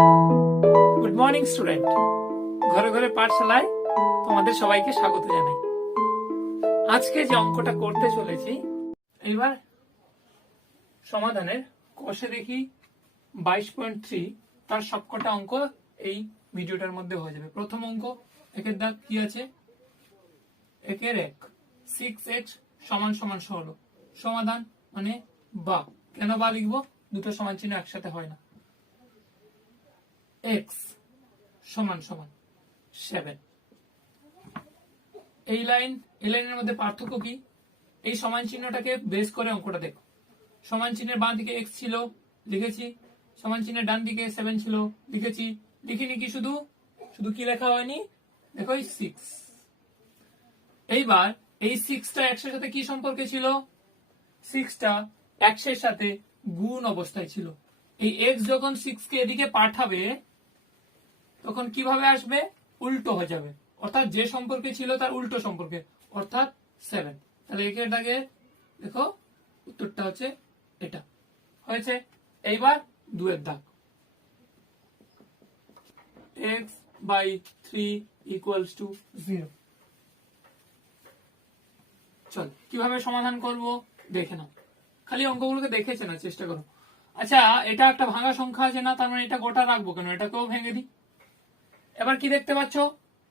Good morning student, ঘরে ঘরে পাঠশালায় তোমাদের সবাইকে স্বাগত জানাই। আজকে যে অঙ্কটা করতে চলেছি, এইবার সমাধানের কষে দেখি 22.3 তার সবকটা অঙ্ক এই ভিডিওটার মধ্যে হয়ে যাবে। প্রথম অঙ্ক, একের দাগ কি আছে, একের এক 6x সমান সমান 16। সমাধান মানে বা, কেন বা লিখবো, দুটো সমান চিহ্ন একসাথে হয় না। x সমান সমান 7। এই লাইনের মধ্যে পার্থক্য কি, এই সমান চিহ্নটাকে বেস করে অঙ্কটা দেখো। সমান চিহ্নের বাঁ দিকে x ছিল, লিখেছি। সমান চিহ্নের ডান দিকে 7 ছিল, লিখেছি। লিখিনি কি, শুধু কি লেখা হয়নি, দেখো 6। এইবার এই 6টা x এর সাথে কি সম্পর্কে ছিল, 6টা x এর সাথে গুণ অবস্থায় ছিল। এই x যখন 6 কে এদিকে পাঠাবে তখন কিভাবে আসবে, উল্টো হয়ে যাবে, অর্থাৎ যে সম্পর্কে ছিল তার উল্টো সম্পর্কে, অর্থাৎ 7। তাহলে একের দাগে দেখো উত্তরটা হচ্ছে এটা হয়েছে। এইবার দুয়ের দাগ, x/3 = 0। চল কিভাবে সমাধান করব দেখে নাও, খালি অঙ্কগুলোকে দেখেছে না, চেষ্টা করো। আচ্ছা, এটা একটা ভাঙা সংখ্যা আছে না, তার মানে এটা গোটা রাখবো কেন, এটাকেও ভেঙে দিই। এবার কি দেখতে পাচ্ছ,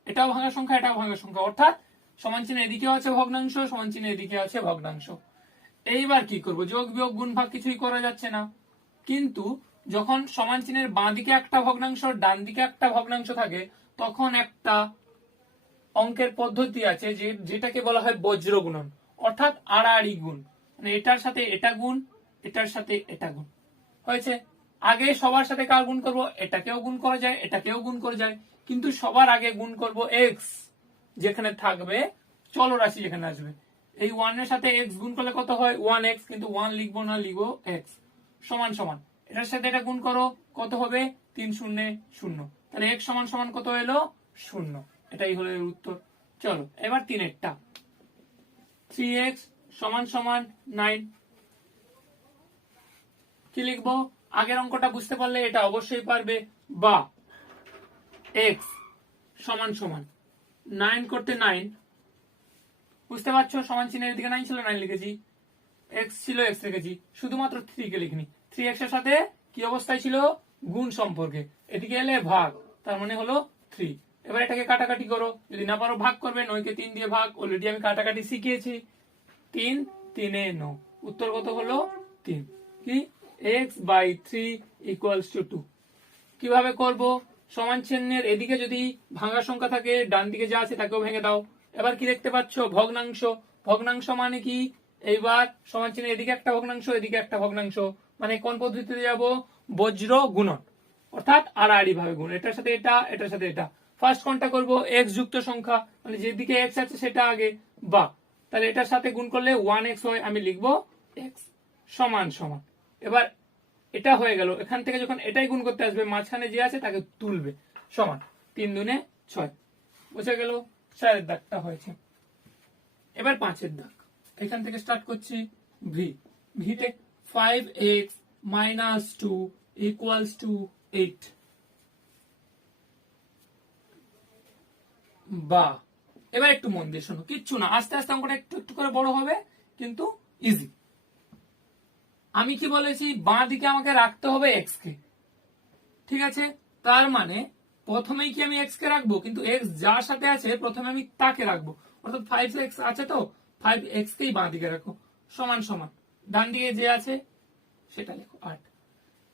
এটাও ভাঙা সংখ্যা, এটাও ভাঙা সংখ্যা, অর্থাৎ সমান চিহ্ন এদিকেও আছে ভগ্নাংশ, সমান চিহ্ন এদিকে আছে ভগ্নাংশ। এইবার কি করব, যোগ বিয়োগ গুণ ভাগ কিছুই করা যাচ্ছে না, কিন্তু যখন সমান চিহ্নের বাঁ দিকে একটা ভগ্নাংশ ডান দিকে একটা ভগ্নাংশ থাকে, তখন একটা অঙ্কের পদ্ধতি আছে যেটাকে বলা হয় বজ্র গুণন, অর্থাৎ আড়াআড়ি গুণ। মানে এটার সাথে এটা গুণ, এটার সাথে এটা গুণ হয়েছে। আগে সবার সাথে কার গুণ করব, এটাকেও গুণ করা যায়, এটাকেও গুণ করা যায়, কিন্তু সবার আগে গুণ করব x, যেখানে থাকবে চলরাশি যেখানে আসবে। এই 1 এর সাথে x গুণ করলে কত হয়, 1x, কিন্তু 1 লিখবো না, লিখবো x সমান সমান। এটার সাথে এটা গুণ করো, কত হবে, 3 0 0। তাহলে x সমান সমান কত এলো, 0। এটাই হলো এর উত্তর। চলো এবার 3এরটা, 3x সমান সমান 9। কি লিখবো, আগের অঙ্কটা বুঝতে পারলে এটা অবশ্যই পারবে, বা x সমান সমান 9 করতে 9, বুঝতে পারছো, সমান চিহ্নের দিকে 9 ছিল, 9 লিখেছি। x ছিল, x লিখেছি, শুধুমাত্র 3 কে লিখিনি। 3x এর সাথে কি অবস্থায় ছিল, গুণ সম্পর্কে, এদিকে এলে ভাগ, তার মানে হলো 3। এবার এটাকে কাটাকাটি করো, যদি না পারো ভাগ করবে, 9 কে 3 দিয়ে ভাগ, অলরেডি আমি কাটাকাটি শিখিয়েছি। 3 3 এ 9, উত্তর কত হলো 3। কি, x/3 = 2। কিভাবে করব, সমান চিহ্নের এদিকে যদি ভাঙা সংখ্যা থাকে, ডান দিকে যা আছে তাকেও ভেঙে দাও। এবার কি দেখতে পাচ্ছ, ভগ্নাংশ। ভগ্নাংশ মানে কি, এইবার সমান চিহ্নের এদিকে একটা ভগ্নাংশ, এদিকে একটা ভগ্নাংশ, মানে কোন পদ্ধতিতে যাব, বজ্র গুণন, অর্থাৎ আড়াআড়ি ভাবে গুণ, এটার সাথে এটা, এটার সাথে এটা। ফার্স্ট কোনটা করব, x যুক্ত সংখ্যা, মানে যেদিকে x আছে সেটা আগে, বা তাহলে এটার সাথে গুণ করলে 1x হয়, আমি লিখবো x সমান সমান। এবার এটা হয়ে গেল, এখান থেকে যখন এটাই গুণ করতে আসবে, মাঝখানে যে আছে তাকে তুলবে, সমান 3 দুনে 6। বুঝে গেল, 4এর দাগটা হয়েছে। এবার 5এর দাগ, এখান থেকে স্টার্ট করছি, ভিতে 5x - 2 = 8। বা এবার একটু মন দিয়ে শোনো, কিচ্ছু না, আস্তে আস্তে অঙ্কটা একটু একটু করে বড় হবে, কিন্তু ইজি। আমি কি বলেছি, বাঁ দিকে আমাকে রাখতে হবে x কে, ঠিক আছে। তার মানে প্রথমেই কি আমি x কে রাখবো, কিন্তু x যার সাথে আছে প্রথমে আমি তাকে রাখবো, অর্থাৎ 5x আছে, তো 5x কেই বাঁ দিকে রাখো, সমান সমান ডান দিকে যে আছে সেটা লেখো 8।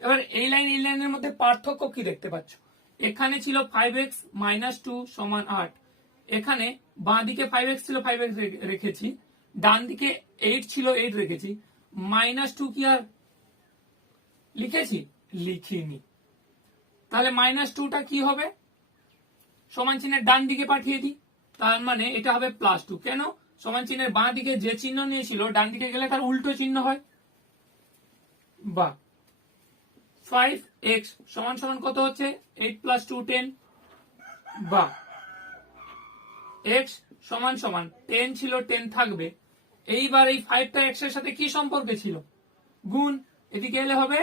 এবার এই লাইনের মধ্যে পার্থক্য কি দেখতে পাচ্ছ, এখানে ছিল 5x - 2 = 8, এখানে বাঁ দিকে 5x ছিল, 5x রেখেছি, ডান দিকে 8 ছিল, 8 রেখেছি। -2 কি আর লিখেছি, লিখিনি। তাহলে -2টা কি হবে, সমান চিহ্নের ডান দিকে পাঠিয়ে দিই, তার মানে এটা হবে +2। কেন, সমান চিহ্নের বাঁ দিকে যে চিহ্ন নিয়েছিল, ডান দিকে গেলে তার উল্টো চিহ্ন হয়। বা 5x সমান সমান কত হচ্ছে, 8 + 2 10। বা x সমান সমান 10 ছিল, 10 থাকবে। এইবার এই 5টা x এর সাথে কি সম্পর্কে ছিল, গুণ, এদিকে এলে হবে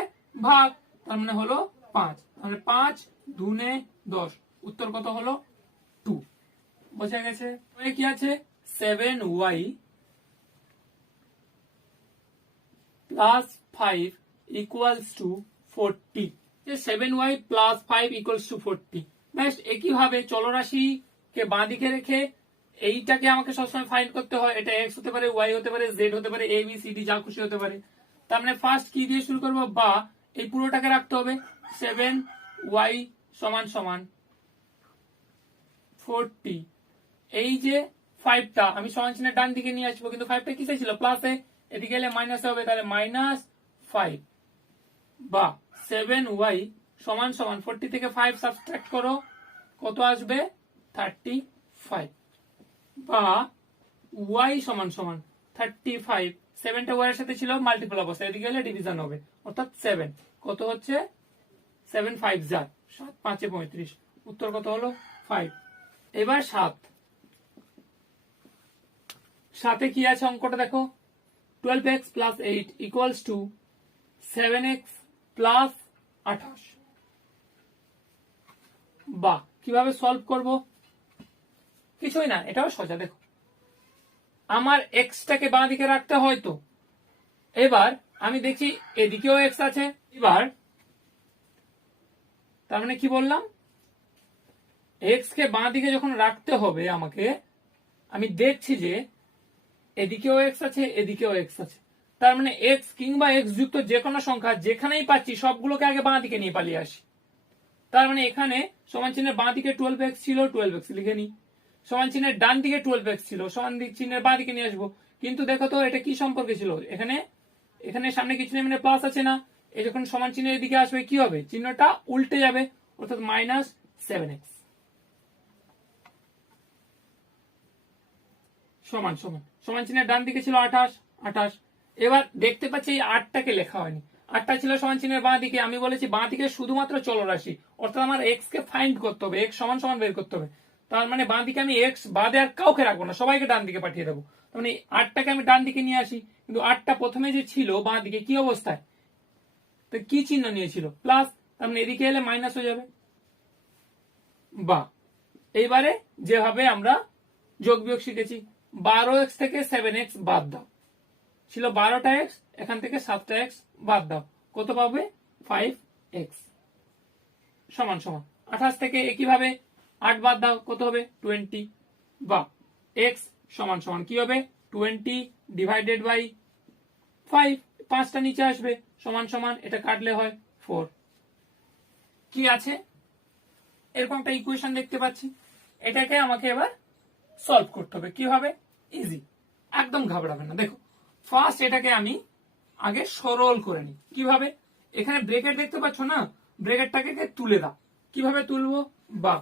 ভাগ, তার মানে হলো 5। তাহলে 5 দুনে 10, উত্তর কত হলো 2। বোঝা গেছে? কি আছে 7y plus 5 equals to 40। 7y plus 5 equals to 40। ব্যাস একইভাবে চলরাশি কে বাঁ দিকে রেখে এইটাকে আমাকে সবসময় ফাইন্ড করতে হয়। এটা x হতে পারে, y হতে পারে, z হতে পারে, a b c d যা খুশি হতে পারে। তার মানে ফার্স্ট কি দিয়ে শুরু করবো, বা এই পুরোটাকে রাখতে হবে। 7y সমান সমান 40। এই যে 5টা আমি সমান চিহ্নের ডান দিকে নিয়ে আসবো, কিন্তু 5টা কিসে ছিল, প্লাসে, এদিকে এলে মাইনাসে হবে, তাহলে -5 বা 7y সমান সমান 40 থেকে 5 সাবট্রাক্ট করো, কত আসবে 35 বা y সমান সমান 35। 7টা y এর সাথে ছিল মাল্টিপল অবস্থা, এদিকে গেলে ডিভিশন হবে, অর্থাৎ 7 কত হচ্ছে 7 5 যা 7 5 35, উত্তর কত হলো 5। এবার 7 কি আছে অঙ্কটা দেখো, 12x plus 8 equals to 7x plus 28। বা কিভাবে সলভ করব, কিছুই না, এটাও সোজা। দেখো আমার এক্সটাকে বাঁ দিকে রাখতে হয়, তো এবার আমি দেখি এদিকেও এক্স আছে। এবার তার মানে কি বললাম, এক্স কে বাঁ দিকে যখন রাখতে হবে আমাকে, আমি দেখছি যে এদিকেও এক্স আছে, এদিকেও এক্স আছে। তার মানে এক্স কিংবা এক্স যুক্ত যে কোনো সংখ্যা যেখানেই পাচ্ছি সবগুলোকে আগে বাঁ দিকে নিয়ে পালিয়ে আসি। তার মানে এখানে সমান চিহ্নের বাঁ দিকে 12x ছিল, 12x লিখে নি। সমান চিহ্নের ডান দিকে 12x ছিল, সমান চিহ্নের বাঁ দিকে নিয়ে আসবো। কিন্তু দেখো তো এটা কি সম্পর্কে ছিল, এখানে এখানে সামনে কিছু নেই, মানে প্লাস আছে না, এই যখন সমান চিহ্নের এদিকে আসবে কি হবে, চিহ্নটা উল্টে যাবে, অর্থাৎ -7x সমান সমান সমান চিহ্নের ডান দিকে ছিল 28। এবার দেখতে পাচ্ছি এই 8টাকে লেখা হয়নি, 8টা ছিল সমান চিহ্নের বাঁ দিকে। আমি বলেছি বাঁ দিকে শুধুমাত্র চলরাশি, অর্থাৎ আমার এক্স কে ফাইন্ড করতে হবে, এক্স সমান সমান বের করতে হবে। তার মানে বাঁ দিকে আমি এক্স বাদে আর কাউকে রাখবো না, সবাইকে ডান দিকে পাঠিয়ে দেবো। তার মানে 8টাকে আমি ডান দিকে নিয়ে আসি, কিন্তু 8টা প্রথমে যে ছিল বাঁ দিকে কি অবস্থায়, তো কি চিহ্ন নিয়েছিল, প্লাস, তার মানে এদিকে এলে মাইনাস হয়ে যাবে। বা এইবারে যেভাবে আমরা যোগ বিয়োগ শিখেছি, 12x থেকে 7x বাদ দাও, ছিল 12টা এক্স, এখান থেকে 7টা এক্স বাদ দাও, কত পাবে 5x সমান সমান 28 থেকে একইভাবে 8 বাদ দাও, কত হবে 20। বা x সমান সমান কি হবে 20 ডিভাইডেড বাই 5, 5টা নিচে আসবে, সমান সমান এটা কাটলে হয় 4। কি আছে, এরকম একটা ইকুয়েশন দেখতে পাচ্ছি, এটাকে আমাকে এবার সলভ করতে হবে। কিভাবে, ইজি, একদম ঘাবড়াবে না। দেখো ফার্স্ট এটাকে আমি আগে সরল করে নিই। কিভাবে, এখানে ব্রেকেট দেখতে পাচ্ছ না, ব্রেকেটটাকে তুলে দাও। কিভাবে তুলবো, বা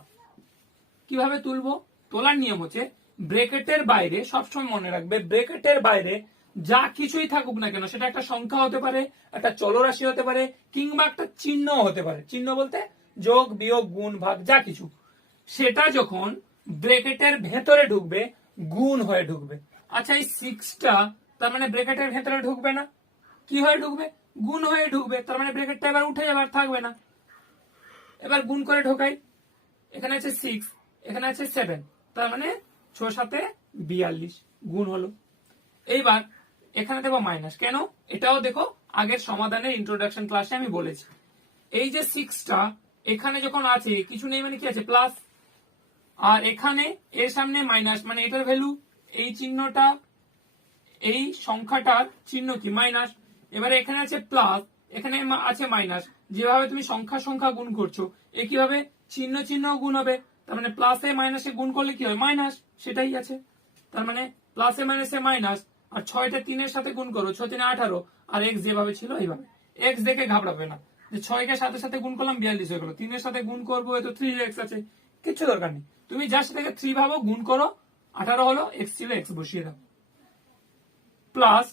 কিভাবে তুলবো, তোলার নিয়ম হচ্ছে ব্রেকেটের বাইরে, সবসময় মনে রাখবে ব্রেকেটের বাইরে যা কিছুই থাকুক না কেন, সেটা একটা সংখ্যা হতে পারে, একটা চলরাশি হতে পারে, কিংবা একটা চিহ্ন হতে পারে। চিহ্ন বলতে যোগ বিয়োগ গুণ ভাগ যা কিছু, সেটা যখন ব্রেকেটের ভেতরে ঢুকবে গুণ হয়ে ঢুকবে। আচ্ছা এই 6টা তার মানে ব্রেকেটের ভেতরে ঢুকবে না, কি হয়ে ঢুকবে, গুণ হয়ে ঢুকবে। তার মানে ব্রেকেটটা এবার উঠে যাবে, আর থাকবে না। এবার গুণ করে ঢোকাই, এখানে আছে 6, এখানে আছে 7, তার মানে 6 7 42 গুণ হলো। এইবার এখানে দেবো মাইনাস, কেন, এটাও দেখো আগের সমাধানের ইন্ট্রোডাকশন ক্লাসে আমি বলেছি, এই যে 6টা এখানে যখন আছে কিছু নেই, মানে কি আছে প্লাস, আর এখানে এর সামনে মাইনাস, মানে এটার ভ্যালু, এই চিহ্নটা, এই সংখ্যাটার চিহ্ন কি মাইনাস। এবারে এখানে আছে প্লাস, এখানে আছে মাইনাস, যেভাবে তুমি সংখ্যা সংখ্যা গুণ করছো একইভাবে চিহ্ন চিহ্ন গুণ হবে। তার মানে প্লাসে মাইনাসে গুণ করলে কি হয়, মাইনাস, সেটাই আছে। তার মানে প্লাসে মাইনাসে মাইনাস, আর 6টা 3-এর সাথে গুণ করো, 6 3 18, আর এক্স যেভাবে ছিল এইভাবে। এক্স দেখে ঘাবড়াবে না যে 6কে সাথে সাথে গুণ করলাম 42 হয়ে গেল, 3-এর সাথে গুণ করবো, এ তো 3x আছে, কিছু দরকার নেই। তুমি জাস্ট থেকে 3 ভাবো, গুণ করো, 18 হলো, এক্স ছিল, এক্স বসিয়ে দাও, প্লাস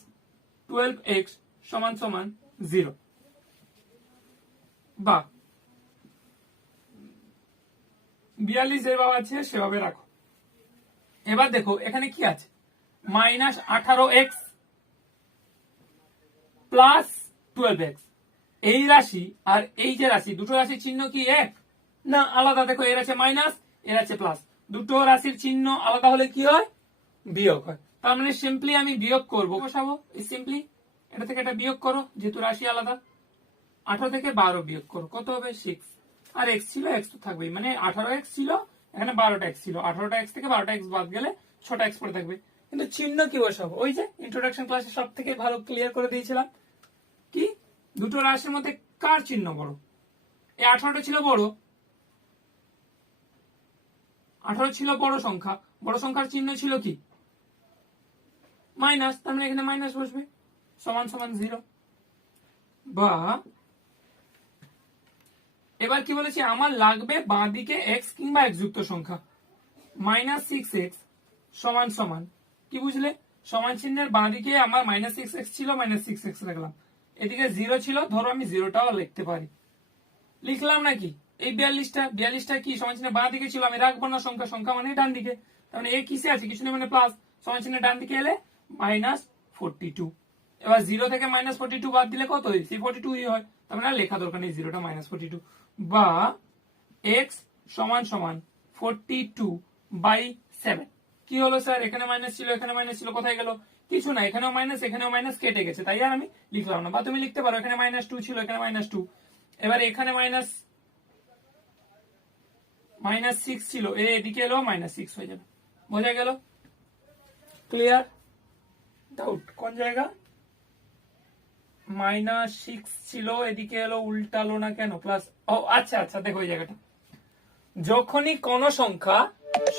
12x সমান সমান 0। বা 42 যেভাবে আছে সেভাবে রাখো। এবার দেখো এখানে কি আছে, -18x প্লাস 12x, এই রাশি আর এই যে রাশি, দুটো রাশির চিহ্ন কি এক না আলাদা? দেখো এর আছে মাইনাস, এর আছে প্লাস, দুটো রাশির চিহ্ন আলাদা হলে কি হয়? বিয়োগ হয়। তার মানে সিম্পলি আমি বিয়োগ করবো, বসাবো সিম্পলি এটা থেকে এটা বিয়োগ করো, যেহেতু রাশি আলাদা। 18 থেকে 12 বিয়োগ করো, কত হবে? 6। আর এক্স ছিল, এক্স তো থাকবেই, মানে 18x ছিল, এখানে 12টা এক্স ছিল, 18টা এক্স থেকে 12টা এক্স বাদ গেলে 6টা এক্স পড়ে থাকবে। কিন্তু চিহ্ন কি বসাবো? ওই যে ইন্ট্রোডাকশন ক্লাসে সব থেকে ভালো ক্লিয়ার করে দিয়েছিলাম, কি দুটো রাশির মধ্যে কার চিহ্ন বড়? এই 18টা ছিল বড়, 18 ছিল বড় সংখ্যা, বড় সংখ্যার চিহ্ন ছিল কি? মাইনাস, তার মানে এখানে মাইনাস বসবে, সমান সমান 0। বা এবার কি বলেছি, আমার লাগবে বাঁ দিকে এক্স কিংবা এক্স যুক্ত সংখ্যা। -6x সমান সমান কি বুঝলে? সমান চিহ্নের বাঁ দিকে আমার -6x ছিল, -6x রাখলাম। এদিকে 0 ছিল, ধরো আমি 0টাও লিখতে পারি, লিখলাম নাকি? এই 42টা কি সমান চিহ্নের বাঁ দিকে ছিল, আমি রাখবো না সংখ্যা, সংখ্যা মানে ডান দিকে, তার মানে এ কিসে আছে? কিছু নেই, মানে প্লাস, সমান চিহ্নের ডান দিকে এলে -42। এবার 0 থেকে -42 বাদ দিলে কত হয়? সেই 42ই হয়, তার মানে লেখা দরকার নেই 0টা -42। বা x সমান সমান 42/7। কি হলো স্যার? এখানে মাইনাস ছিল, এখানে মাইনাস ছিল, কোথায় গেল? কিছু না, এখানেও মাইনাস, এখানেও মাইনাস, কেটে গেছে, তাই আর আমি লিখলাম না। বা তুমি লিখতে পারো এখানে -2 ছিল, এখানে -2, এবার এখানে -6 ছিল, এদিকে এলো -6 হয়ে যাবে। বোঝা গেল? ক্লিয়ার? ডাউট কোন জায়গা? -6 ছিল, এদিকে এলো, উল্টালো না কেন? প্লাস, ও আচ্ছা আচ্ছা, দেখো এই জায়গাটা, যখনই কোন সংখ্যা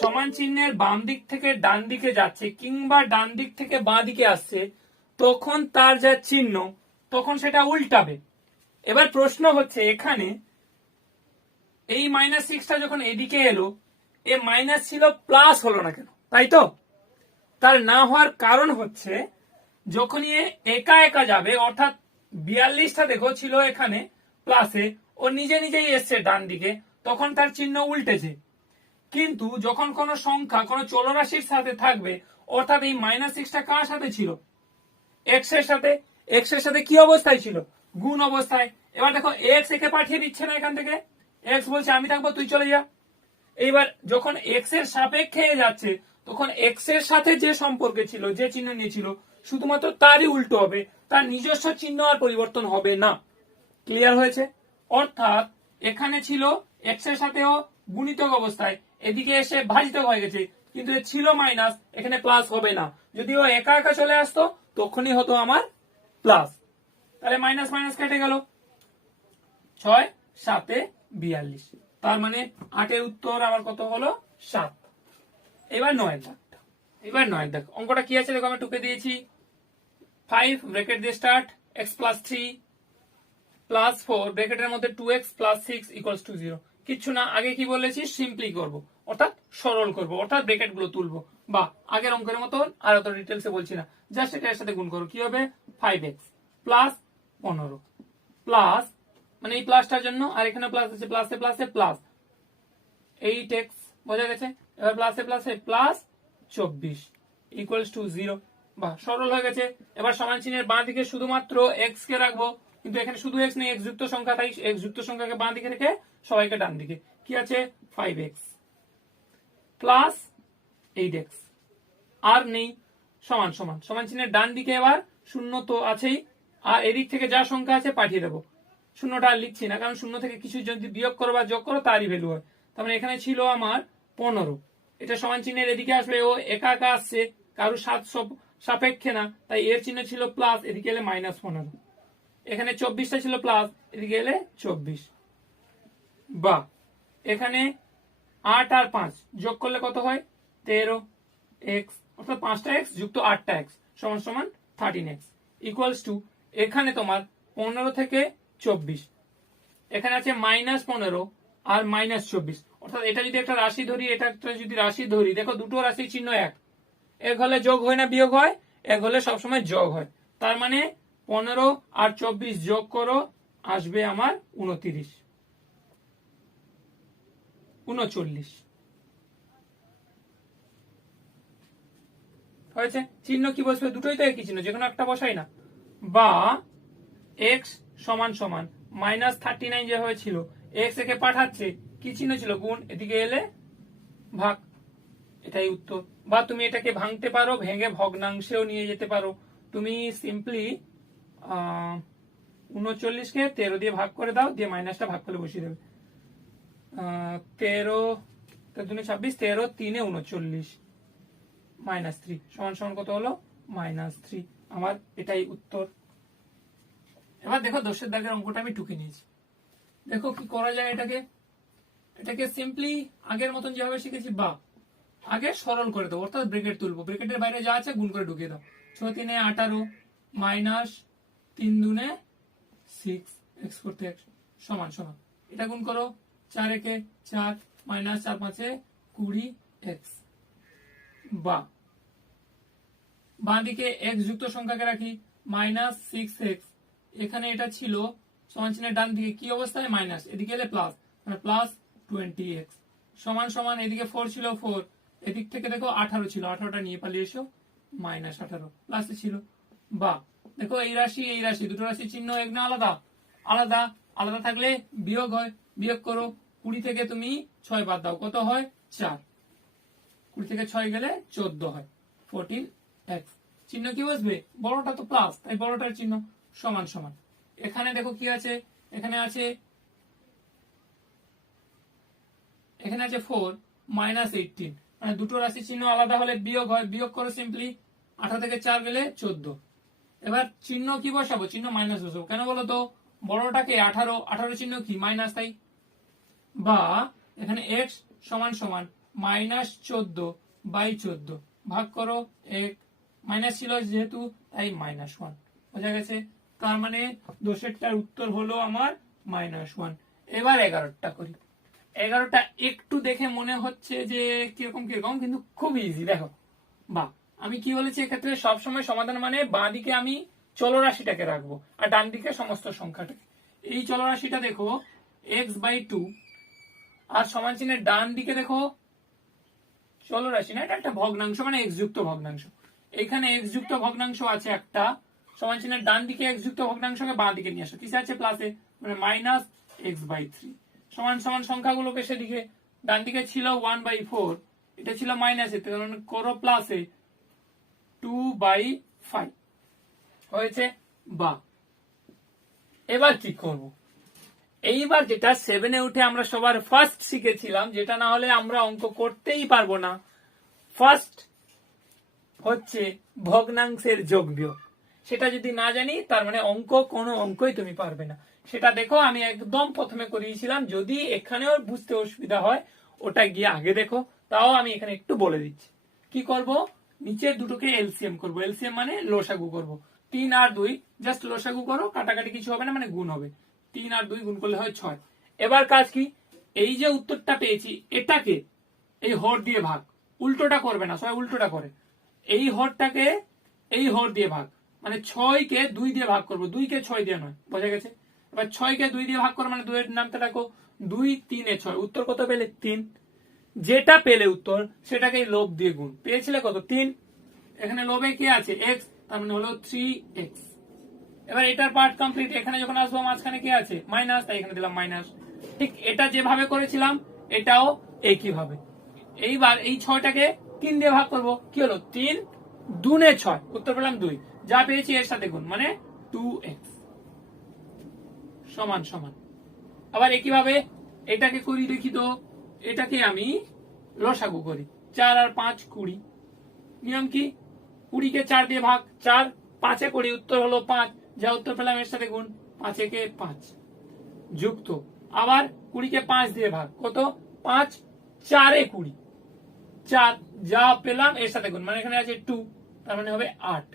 সমান চিহ্নের বাম দিক থেকে ডান দিকে যাচ্ছে কিংবা ডান দিক থেকে বাঁ দিকে আসছে, তখন তার যা চিহ্ন, তখন সেটা উল্টাবে। এবার প্রশ্ন হচ্ছে এখানে এই -6টা যখন এদিকে এলো, এ মাইনাস ছিল, প্লাস হলো না কেন? তাই তো, তার না হওয়ার কারণ হচ্ছে যখনই একা একা যাবে, অর্থাৎ 42টা দেখো ছিল এখানে প্লাসে, ও নিজে নিজেই এসছে ডান দিকে, তখন তার চিহ্ন উল্টেছে। কিন্তু যখন কোন সংখ্যা কোন চলরাশির সাথে থাকবে, অর্থাৎ এই -6টা কার সাথে ছিল? এক্স এর সাথে। এক্স এর সাথে কি অবস্থায় ছিল? গুণ অবস্থায়। এবার দেখো এক্স একে পাঠিয়ে দিচ্ছে না এখান থেকে, এক্স বলছে আমি থাকবো, তুই চলে যা। এইবার যখন এক্স এর সাপেক্ষে যাচ্ছে, তখন এক্স এর সাথে যে সম্পর্কে ছিল, যে চিহ্ন নিয়েছিল, শুধুমাত্র তারই উল্টো হবে, তার নিজস্ব চিহ্ন আর পরিবর্তন হবে না। ক্লিয়ার হয়েছে? অর্থাৎ এখানে ছিল এক্স এর সাথেও গুণিতক অবস্থায়, এদিকে এসে ভাজিতক হয়ে গেছে, কিন্তু এ ছিল মাইনাস, এখানে প্লাস হবে না। যদিও একা একা চলে আসতো, তখনই হতো আমার প্লাস। তাহলে মাইনাস মাইনাস কেটে গেল, 6 7 42, তার মানে 8-এর উত্তর আমার কত হলো? 7। এবার 9 দাগটা, এবার 9 দাগ অঙ্কটা কি আছে দেখো, আমি টুকে দিয়েছি। 5 ব্র্যাকেট দিয়ে স্টার্ট, x + 3 + 4 ব্র্যাকেটের মধ্যে 2x + 6 = 0। কিচ্ছু না, আগে কি বলেছি, সিম্পলি করব, অর্থাৎ সরল করব, অর্থাৎ ব্র্যাকেট গুলো তুলবো। বা আগের অঙ্কের মতো আর অত ডিটেলসে বলছি না, জাস্ট এটার সাথে গুণ করো। কি হবে? 5x + 15 প্লাস, মানে এই প্লাসটার জন্য, আর এখানে প্লাস আছে, প্লাসে প্লাসে প্লাস 8x, বোঝা গেছে? এবার প্লাসে প্লাসে প্লাস 24 = 0। বা সরল হয়ে গেছে। এবার সমান চিহ্নের বাঁ দিকে শুধুমাত্র x কে রাখবো, কিন্তু এখানে শুধু x নেই, x যুক্ত সংখ্যা, তাই x যুক্ত সংখ্যাকে বাঁ দিকে রেখে সবাইকে ডান দিকে। কি আছে? 5x প্লাস 8x, আর নেই, সমান সমান, সমান চিহ্নের ডান দিকে এবার শূন্য তো আছেই, আর এদিক থেকে যা সংখ্যা আছে পাঠিয়ে দেবো। শূন্যটা আর লিখছি না, কারণ শূন্য থেকে কিছু যদি বিয়োগ করো বা যোগ করো তারই ভ্যালু হয়। তার মানে এখানে ছিল আমার 15, এটা সমান চিহ্নের এদিকে আসলে, ও একা একা আসছে, কারো সাপেক্ষে না, তাই এর চিহ্ন ছিল প্লাস, এদিকে এলে -15। এখানে 24টা ছিল প্লাস, এদিকে এলে 24। বা এখানে 8 আর 5 যোগ করলে কত হয়? 13x, অর্থাৎ 5টা x যুক্ত 8টা x সমান সমান 13x = এখানে তোমার 15 থেকে 24, এখানে আছে -15 আর -24, অর্থাৎ এটা যদি একটা রাশি ধরি, এটা একটা যদি রাশি ধরি, দেখো দুটো রাশির চিহ্ন এক, এক হলে যোগ হয় না বিয়োগ হয়, এক হলে সবসময় যোগ হয়। তার মানে 15 আর 24 যোগ করো, আসবে আমার 39 39 হয়েছে। চিহ্ন কি বসবে? দুটোই তো একই চিহ্ন, যেকোনো একটা বসাই না। বা x সমান সমান -39 যেভাবে ছিল, এক্স একে পাঠাচ্ছে, কি চিহ্ন ছিল? গুণ, এদিকে এলে ভাগ। এটাই উত্তর। বা তুমি এটাকে ভাঙতে পারো, ভেঙে ভগ্নাংশেও নিয়ে যেতে পারো। তুমি সিম্পলি 39কে 13 দিয়ে ভাগ করে দাও, দিয়ে মাইনাসটা ভাগ করে বসিয়ে দেবে। 13 26, 13 3 39 -3 সমান সমান কত হলো? -3। আমার এটাই উত্তর। এবার দেখো দশের দাগের অঙ্কটা আমি টুকে নিয়েছি। দেখো কি করা যায় এটাকে। এটাকে সিম্পলি আগের মতন যেভাবে শিখেছি, বা আগে সরল করে দাও, অর্থাৎ ব্রেকেট তুলবো, ব্রেকেটের বাইরে যা আছে গুণ করে ঢুকিয়ে দাও। 6 3 18 মাইনাস 3 2 6 x করতে x সমান সমান, এটা গুণ করো, 4 1 4 মাইনাস 4 5 20 x। বা বাঁ দিকে x যুক্ত সংখ্যাকে রাখি, -6x, এখানে এটা ছিল সমান চিহ্নের ডান দিকে কি অবস্থায়? মাইনাস, এদিকে এলে প্লাস, মানে প্লাস 20x সমান সমান, এদিকে 4 ছিল 4, এদিক থেকে দেখো 18 ছিল, 18টা নিয়ে পালিয়ে এসো, -18 প্লাসে ছিল। বা দেখো এই রাশি দুটো রাশির চিহ্ন এক না আলাদা? আলাদা। আলাদা থাকলে বিয়োগ হয়, বিয়োগ করো। 20 থেকে তুমি 6 বাদ দাও, কত হয়? 4। 20 থেকে 6 গেলে 14 হয়, 14x। চিহ্ন কি বসবে? বড়টা তো প্লাস, তাই বড়টার চিহ্ন সমান সমান। এখানে দেখো কি আছে, এখানে আছে 4 -18, মানে দুটো রাশি চিহ্ন আলাদা হলে বিয়োগ হয়, বিয়োগ করো সিম্পলি, 18 থেকে 4 গেলে 14। এবার চিহ্ন কি বসাবো? চিহ্ন মাইনাস বসাবো। কেন বলো তো? বড়টাকে 18 চিহ্ন কি? মাইনাস, তাই। বা এখানে x সমান সমান -14/14, ভাগ করো 1, মাইনাস ছিল যেহেতু তাই -1, বোঝা গেছে? তার মানে দোষেরটার উত্তর হলো আমার -1। এবার 11টা করি। 11টা একটু দেখে মনে হচ্ছে যে কিরকম কিরকম, কিন্তু খুব ইজি। দেখো, বা আমি কি বলেছি, এক্ষেত্রে সবসময় সমাধান মানে বাঁ দিকে আমি চলরাশিটাকে রাখবো আর ডান দিকে সমস্ত সংখ্যাটাকে। এই চলরাশিটা দেখো x/2, আর সমান চিহ্নের ডান দিকে দেখো চলরাশি না, এটা একটা ভগ্নাংশ, মানে x যুক্ত ভগ্নাংশ। এখানে x যুক্ত ভগ্নাংশ আছে একটা, সমান চিহ্নের ডান দিকে x যুক্ত ভগ্নাংশকে বাঁ দিকে নিয়ে আসো, কিসে আছে? প্লাসে, মানে -x/3 সমান সমান সংখ্যাগুলোকে সেদিকে, ডান দিকে ছিল 1/4, এটা ছিল মাইনাসে, করো প্লাসে 2/5 হয়েছে। বা এবার কি করব? এইবার যেটা 7-এ উঠে আমরা সবার ফার্স্ট শিখেছিলাম, যেটা না হলে আমরা অঙ্ক করতেই পারবো না, ফার্স্ট হচ্ছে ভগ্নাংশের যোগবিয়োগ। সেটা যদি না জানি, তার মানে কোনো অঙ্কই তুমি পারবে না। সেটা দেখো আমি একদম প্রথমে করিয়েছিলাম, যদি এখানেও বুঝতে অসুবিধা হয় ওটা গিয়ে আগে দেখো, তাও আমি এখানে একটু বলে দিচ্ছি। কি করব? নিচের দুটোকে এলসিএম করব, এলসিএম মানে লসাগু করব। 3 আর 2 জাস্ট লসাগু করো, কাটাকাটি কিছু হবে না, মানে গুণ হবে। 3 আর 2 গুণ করলে হয় 6। এবার কাজ কি? এই যে উত্তরটা পেয়েছি, এটাকে এই হর দিয়ে ভাগ, উল্টোটা করবে না, সবাই উল্টোটা করে। এই হরটাকে এই হর দিয়ে ভাগ, মানে 6কে 2 দিয়ে ভাগ করবো, 2কে 6 দিয়ে নয়, বোঝা গেছে? এবার 6কে 2 দিয়ে ভাগ করো, মানে 2 এর নামটা রাখো, 2 3 6, উত্তর কত পেলে? 3। যেটা পেলে উত্তর সেটাকে লোভ দিয়ে গুণ, পেয়েছিলে কত? 3। এখানে লোভে কি আছে? x, তার মানে হলো 3x। এবার এটার পার্ট কমপ্লিট। এখানে যখন আসবো মাঝখানে কি আছে? মাইনাস, তাই এখানে দিলাম মাইনাস। ঠিক এটা যেভাবে করেছিলাম এটাও একইভাবে। এইবার এই 6টাকে 3 দিয়ে ভাগ করব, কি হলো? 3 2 6, উত্তর পেলাম 2। যা পেয়েছি এর সাথে গুণ, মানে 2x সমান সমান। আবার একইভাবে এটাকে করি, দেখি তো, এটাকে আমি লসাগু করি। 4 আর 5 20, নিয়ম কি? 20কে 4 দিয়ে ভাগ, 4 5-এ করি, উত্তর হলো 5। যা উত্তর পেলাম এর সাথে গুণ, 5 একে 5 যুক্ত। আবার 20কে 5 দিয়ে ভাগ, কত? 5 4-এ 20, 4 যা পেলাম এর সাথে গুণ, মানে এখানে আছে 2, তার মানে হবে 8,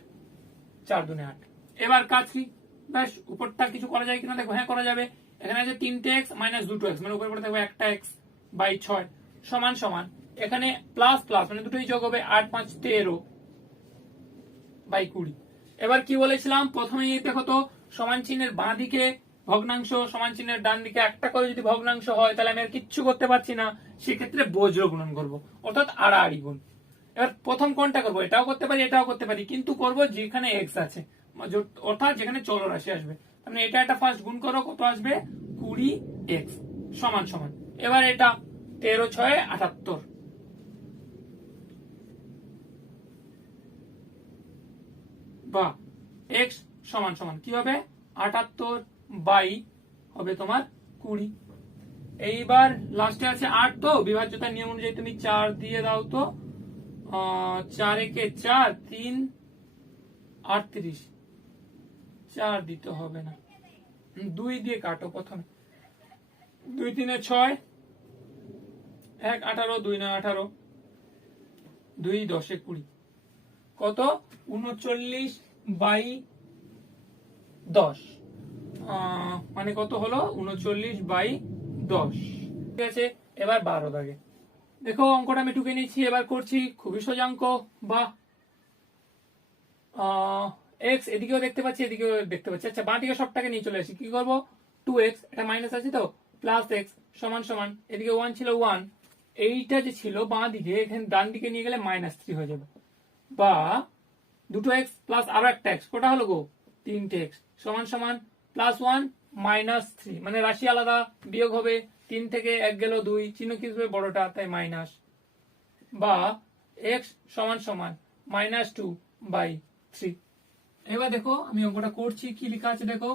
4 2 8। এবার কাজ কি? ব্যাস, উপরটা কিছু করা যায় কিনা দেখো। হ্যাঁ, করা যাবে। এখানে আছে 3x - 2x, মানে উপরে পড়ে থাকবে 1x/6 সমান সমান, এখানে প্লাস প্লাস মানে দুটোই যোগ হবে, 8 5 13/20। এবার কি বলেছিলাম প্রথমেই? দেখো তো, সমান চিহ্নের বাঁ দিকে ভগ্নাংশ, সমান চিহ্নের ডান দিকে একটা করে যদি ভগ্নাংশ হয়, তাহলে আমি আর কিচ্ছু করতে পারছি না, সেক্ষেত্রে বজ্র গুণন করবো, অর্থাৎ আড়াআড়ি গুণ। এবার প্রথম কোনটা করবো? এটাও করতে পারি, এটাও করতে পারি, কিন্তু করব যেখানে x আছে, অর্থাৎ যেখানে চলরাশি আসবে। মানে এটা একটা ফার্স্ট গুণ করো, কত আসবে 20x সমান সমান। এবার এটা 13 6 78 বা x সমান সমান কি হবে 78 বাই হবে তোমার 20। এইবার লাস্টে আছে 8, তো বিভাজ্যতার নিয়ম অনুযায়ী তুমি 4 দিয়ে দাও তো, 4 একে 4 3 38, 4 দিতে হবে না, 2 দিয়ে কাটো প্রথমে, 2 3 6 1 18 2 9 18 2 10 20 কত 39 বাই 10, মানে কত হলো 39 বাই 10। ঠিক আছে, এবার 12 দাগে দেখো অঙ্কটা আমি টুকে নিচ্ছি, এবার করছি খুবই সোজা অঙ্ক। বা এক্স এদিকেও দেখতে পাচ্ছি এদিকেও দেখতে পাচ্ছি, আচ্ছা বাঁ দিকে সবটাকে নিয়ে চলে আসি, কি করবো 2x, এটা মাইনাস আছে তো, প্লাস এক্স সমান সমান, এদিকে 1 ছিল 1, এইটা যে ছিল বাঁ দিকে এখানে ডান দিকে নিয়ে গেলে -3 হয়ে যাবে, বা দুটো এক্স প্লাস আরো একটা এক্স, কোটা হলো গো 3টে এক্স সমান সমান +1 -3, মানে রাশি আলাদা, বিয়োগ হবে 3 থেকে 1 গেল 2, চিহ্ন কি হবে বড়টা তাই মাইনাস, বা x সমান সমান -2 বাই 3। এবার দেখো আমি অঙ্কটা করছি, কি লেখা আছে দেখো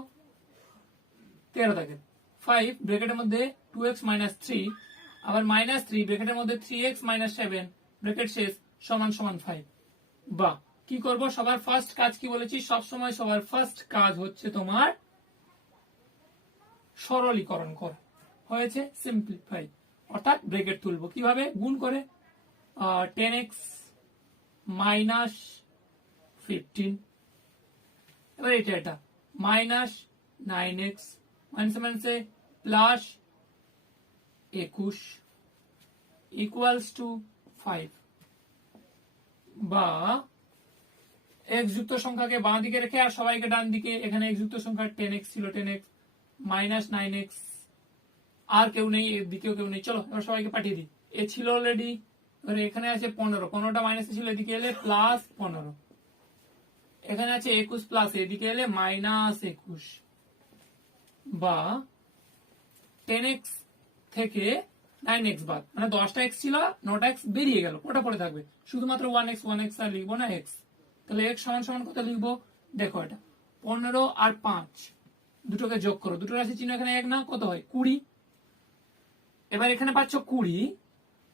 13 দাগে 5 ব্র্যাকেটের মধ্যে 2x - 3 আবার -3 ব্র্যাকেটের মধ্যে 3x - 7 ব্র্যাকেট শেষ সমান সমান 5। বা কি করব, সবার ফার্স্ট কাজ কি বলেছি, সব সময় সবার ফার্স্ট কাজ হচ্ছে তোমার সরলীকরণ করা, হয়েছে সিম্পলিফাই, অর্থাৎ ব্র্যাকেট তুলবো কিভাবে, গুণ করে 10x - 15, এবার এটা -9x মাইনাসে প্লাস 21 ইকুয়ালস টু 5। বা x যুক্ত সংখ্যাকে বাঁ দিকে রেখে আর সবাইকে ডান দিকে, এখানে x যুক্ত সংখ্যা 10x ছিল 10x -9x, আর কেউ নেই এদিকেও কেউ নেই, চলো এবার সবাইকে পাঠিয়ে দিই, এ ছিল অলরেডি, এখানে আছে 15টা মাইনাসে ছিল, এদিকে এলে +15, এখানে আছে 21 প্লাস এদিকে এলে -21, বা 10x থেকে 9x বাদ, মানে 10টা x ছিল 9টা x বেরিয়ে গেল, ওটা পড়ে থাকবে, শুধুমাত্র 1x আর লিখবো না x, তাহলে x সমান সমান কত লিখবো দেখো, এটা 15 আর 5 দুটোকে যোগ করো, দুটো রাশি চিহ্ন এখানে 1 না, কত হয় 20। এবার এখানে পাচ্ছ 20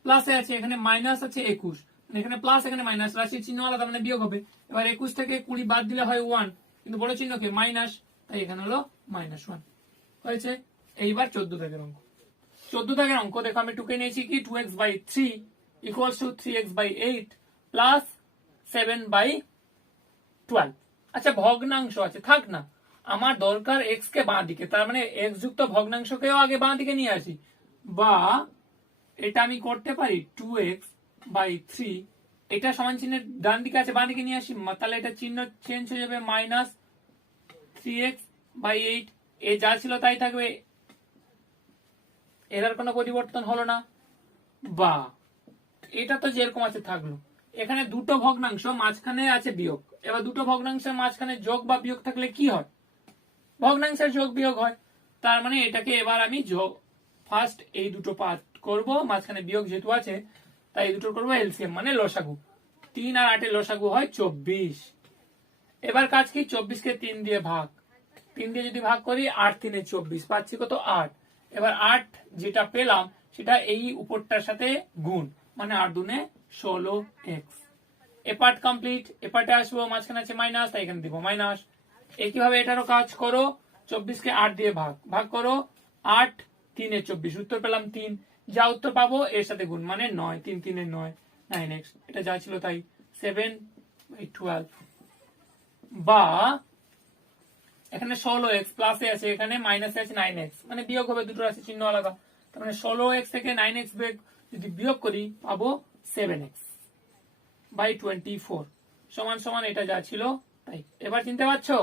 প্লাসে আছে, এখানে মাইনাস আছে 21, এখানে প্লাস এখানে মাইনাস, রাশির চিহ্ন আলাদা মানে বিয়োগ হবে, এবার 21 থেকে 20 বাদ দিলে হয় 1, কিন্তু বড় চিহ্নকে মাইনাস, তাই এখানে হলো -1 হয়েছে। এইবার 14 দাগের অঙ্ক, 14 দাগের অঙ্ক দেখো আমি টুকে নিয়েছি কি 2x/3 equals to 3x/8 plus 7/12। আচ্ছা ভগ্নাংশ আছে, থাক না, আমার দরকার x কে বাঁ দিকে, তার মানে x যুক্ত ভগ্নাংশকেও আগে বাঁ দিকে নিয়ে আসি, বা এটা আমি করতে পারি 2x/3, এটা সমান চিহ্নের ডান দিকে আছে বাঁ দিকে নিয়ে আসি, তাহলে এটা চিহ্ন চেঞ্জ হয়ে যাবে -3x/8, এ যা ছিল তাই থাকবে, এর কোনো পরিবর্তন হলো না, বা এটা তো যেরকম আছে থাকলো, এখানে দুটো ভগ্নাংশ মাঝখানে আছে বিয়োগ, এবার দুটো ভগ্নাংশের মাঝখানে যোগ বা বিয়োগ থাকলে কি হয়, ভগ্নাংশের যোগ বিয়োগ হয়, তার মানে এটাকে এবার আমি যোগ ফার্স্ট এই দুটো পার্ট করব, মাঝখানে বিয়োগ যেহেতু আছে তাই এই দুটো করবো এলসিএম মানে লসাগু, 3 আর 8 এর লসাগু হয় 24। এবার কাজ কি 24 কে 3 দিয়ে ভাগ, 3 দিয়ে যদি ভাগ করি 8 3 24 পাচ্ছি কত 8, এবার 8 যেটা পেলাম সেটা এই উপরটার সাথে গুণ, মানে 8 দুনে 16x, এ পার্ট কমপ্লিট, এ পার্টে আসবো, মাঝখানে আছে মাইনাস তাই এখানে দিব মাইনাস। একইভাবে এটারও কাজ করো, 24 কে 8 দিয়ে ভাগ করো, 8 3 24, উত্তর পেলাম 3, যা উত্তর পাবো এর সাথে গুণ মানে 9, 3 3 9 9x, এটা যা ছিল তাই 7/12। বা এখানে 16x প্লাসে আছে, এখানে মাইনাসে আছে 9x, মানে বিয়োগ হবে, দুটো রাশি চিহ্ন আলাদা, তার মানে 16x থেকে 9x যদি বিয়োগ করি পাবো 7x/24 সমান সমান এটা যা ছিল তাই। এবার চিনতে পারছো,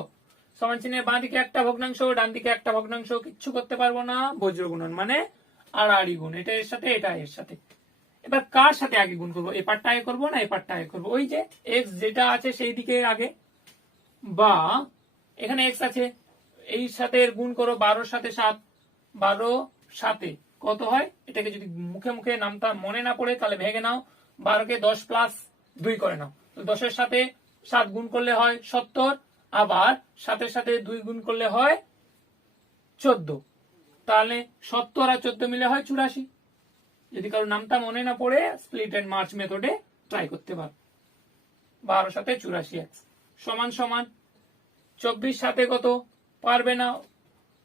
সমান চিহ্নের বাঁ দিকে একটা ভগ্নাংশ ডান দিকে একটা ভগ্নাংশ, কিচ্ছু করতে পারবো না, বজ্রগুণন মানে আড়াআড়ি গুণ, এটা এর সাথে এটা এর সাথে। এবার কার সাথে আগে গুণ করবো, এ পার্টটা আগে করবো না এ পার্টটা আগে করবো, ওই যে x যেটা আছে সেই দিকে আগে, বা এখানে x আছে এই সাথে এর গুণ করো 12 সাথে 7, 12 সাথে কত হয়, এটাকে যদি মুখে মুখে নামটা মনে না পড়ে তাহলে ভেঙে নাও, 12কে 10 প্লাস 2 করে নাও, তো 10-এর সাথে 7 গুণ করলে হয় 70, আবার 7-এর সাথে 2 গুণ করলে হয় 14, তাহলে 70 আর 14 মিলে হয় 84। যদি কারো নামটা মনে না পড়ে স্প্লিট এন্ড মার্চ মেথডে ট্রাই করতে পারো। 12 সাথে 84 সমান সমান 24 সাথে কত, পারবে না,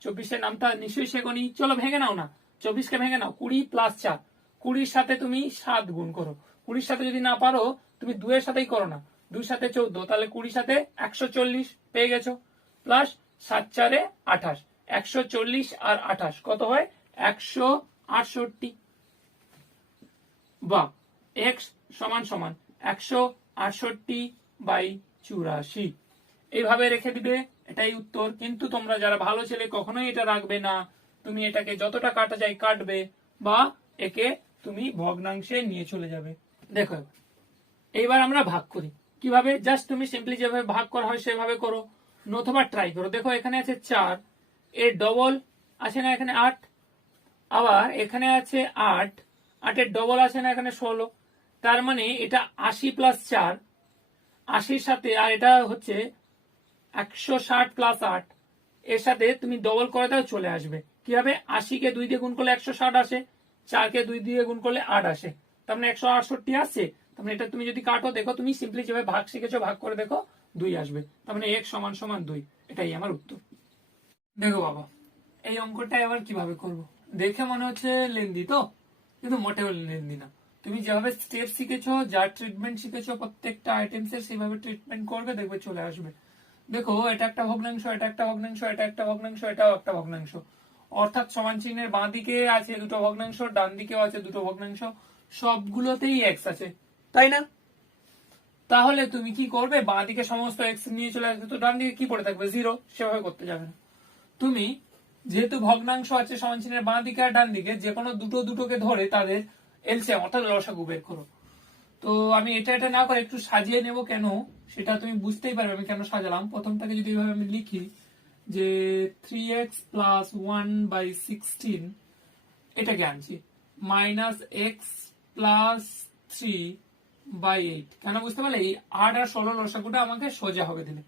24-এর নামটা নিশ্চয়ই শেখনি, চলো ভেঙে নাও না, 24কে ভেঙে নাও, 20 প্লাস 4, 20-র সাথে তুমি 7 গুণ করো, 20-র সাথে যদি না পারো তুমি 2-এর সাথেই করো না, 2 সাথে 14, তাহলে 20 সাথে 140 পেয়ে গেছো, প্লাস 7 4-এ 28, 140 আর 28 কত হয় 168, বা x সমান সমান 168/84, এইভাবে রেখে দিবে, এটাই উত্তর। কিন্তু তোমরা যারা ভালো ছেলে কখনোই এটা রাখবে না, তুমি এটাকে যতটা কাটা যায় কাটবে, বা একে তুমি ভগ্নাংশে নিয়ে চলে যাবে। দেখো এইবার আমরা ভাগ করি কিভাবে, জাস্ট তুমি সিম্পলি যেভাবে ভাগ করা হয় সেভাবে করো, নতুবা ট্রাই করো। দেখো এখানে আছে 4, এর ডবল আছে না এখানে 8, আবার এখানে আছে 8, 8-এর ডবল আছে না এখানে 16, তার মানে এটা 80 প্লাস 4, 80-র সাথে, আর এটা হচ্ছে 160 প্লাস 8, এর সাথে তুমি ডবল করে দাও চলে আসবে, কি হবে 80-কে 2 দিয়ে গুণ করলে 160 আসে, 4-কে 2 দিয়ে গুণ করলে 8 আসে, তার মানে 168 আসছে। তার মানে এটা তুমি যদি কাটো, দেখো তুমি সিম্পলি যেভাবে ভাগ শিখেছো ভাগ করে দেখো 2 আসবে, তার মানে x সমান সমান 2, এটাই আমার উত্তর। দেখো বাবা এই অঙ্কটা এবার কিভাবে করব, দেখে মনে হচ্ছে লেন্দি তো, কিন্তু মোটেও লেন্দি না। তুমি যেভাবে স্টেপ শিখেছো, যা ট্রিটমেন্ট শিখেছো প্রত্যেকটা আইটেমস এর সেভাবে ট্রিটমেন্ট করবে, দেখবে চলে আসবে। দেখো এটা একটা ভগ্নাংশ, এটা একটা ভগ্নাংশ, এটা একটা ভগ্নাংশ, এটাও একটা ভগ্নাংশ, অর্থাৎ সমান চিহ্নের বাঁ দিকে আছে দুটো ভগ্নাংশ, ডান দিকেও আছে দুটো ভগ্নাংশ, সবগুলোতেই এক্স আছে, তাই না? তাহলে তুমি কি করবে, বাঁ দিকে সমস্ত এক্স নিয়ে চলে আসবে, তো ডান দিকে কি পড়ে থাকবে 0, সেভাবে করতে যাবে না। তুমি যেহেতু ভগ্নাংশ আছে সমান চিহ্নের বাঁ দিকে আর ডান দিকে, যে কোনো দুটোকে ধরে তাদের এলসিএম অর্থাৎ লসাগু বের করো। তো আমি এটা না করে একটু সাজিয়ে নেব, কেন সেটা তুমি বুঝতেই পারবে আমি কেন সাজালাম। প্রথমটাকে যদি এইভাবে আমি লিখি যে 3x প্লাস 1/16, এটাকে আনছি মাইনাস এক্স প্লাস 3/8, কেন বুঝতে পারলে, এই 8 আর 16 লসাগুটা আমাকে সোজা হবে দিলে,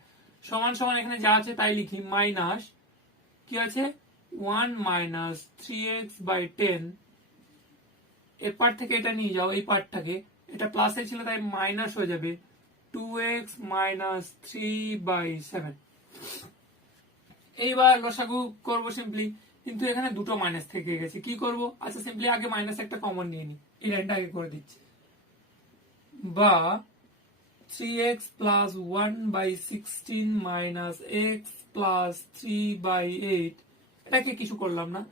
সমান সমান এখানে যা আছে তাই লিখি, মাইনাস কি আছে 1 মাইনাস 3x/10, এর পার্ট থেকে এটা নিয়ে যাও, এই পার্টটাকে, এটা প্লাসে ছিল তাই মাইনাস হয়ে যাবে 2x মাইনাস 3/7। এইবার লসাগু করব সিম্পলি, কিন্তু এখানে দুটো মাইনাস থেকে গেছে, কি করব, আচ্ছা সিম্পলি আগে মাইনাস একটা কমন নিয়ে নি, এই লাইনটা আগে করে দিচ্ছি, বা 3x plus 1/16 minus x plus 3/8, এটাকে কিছু করলাম না,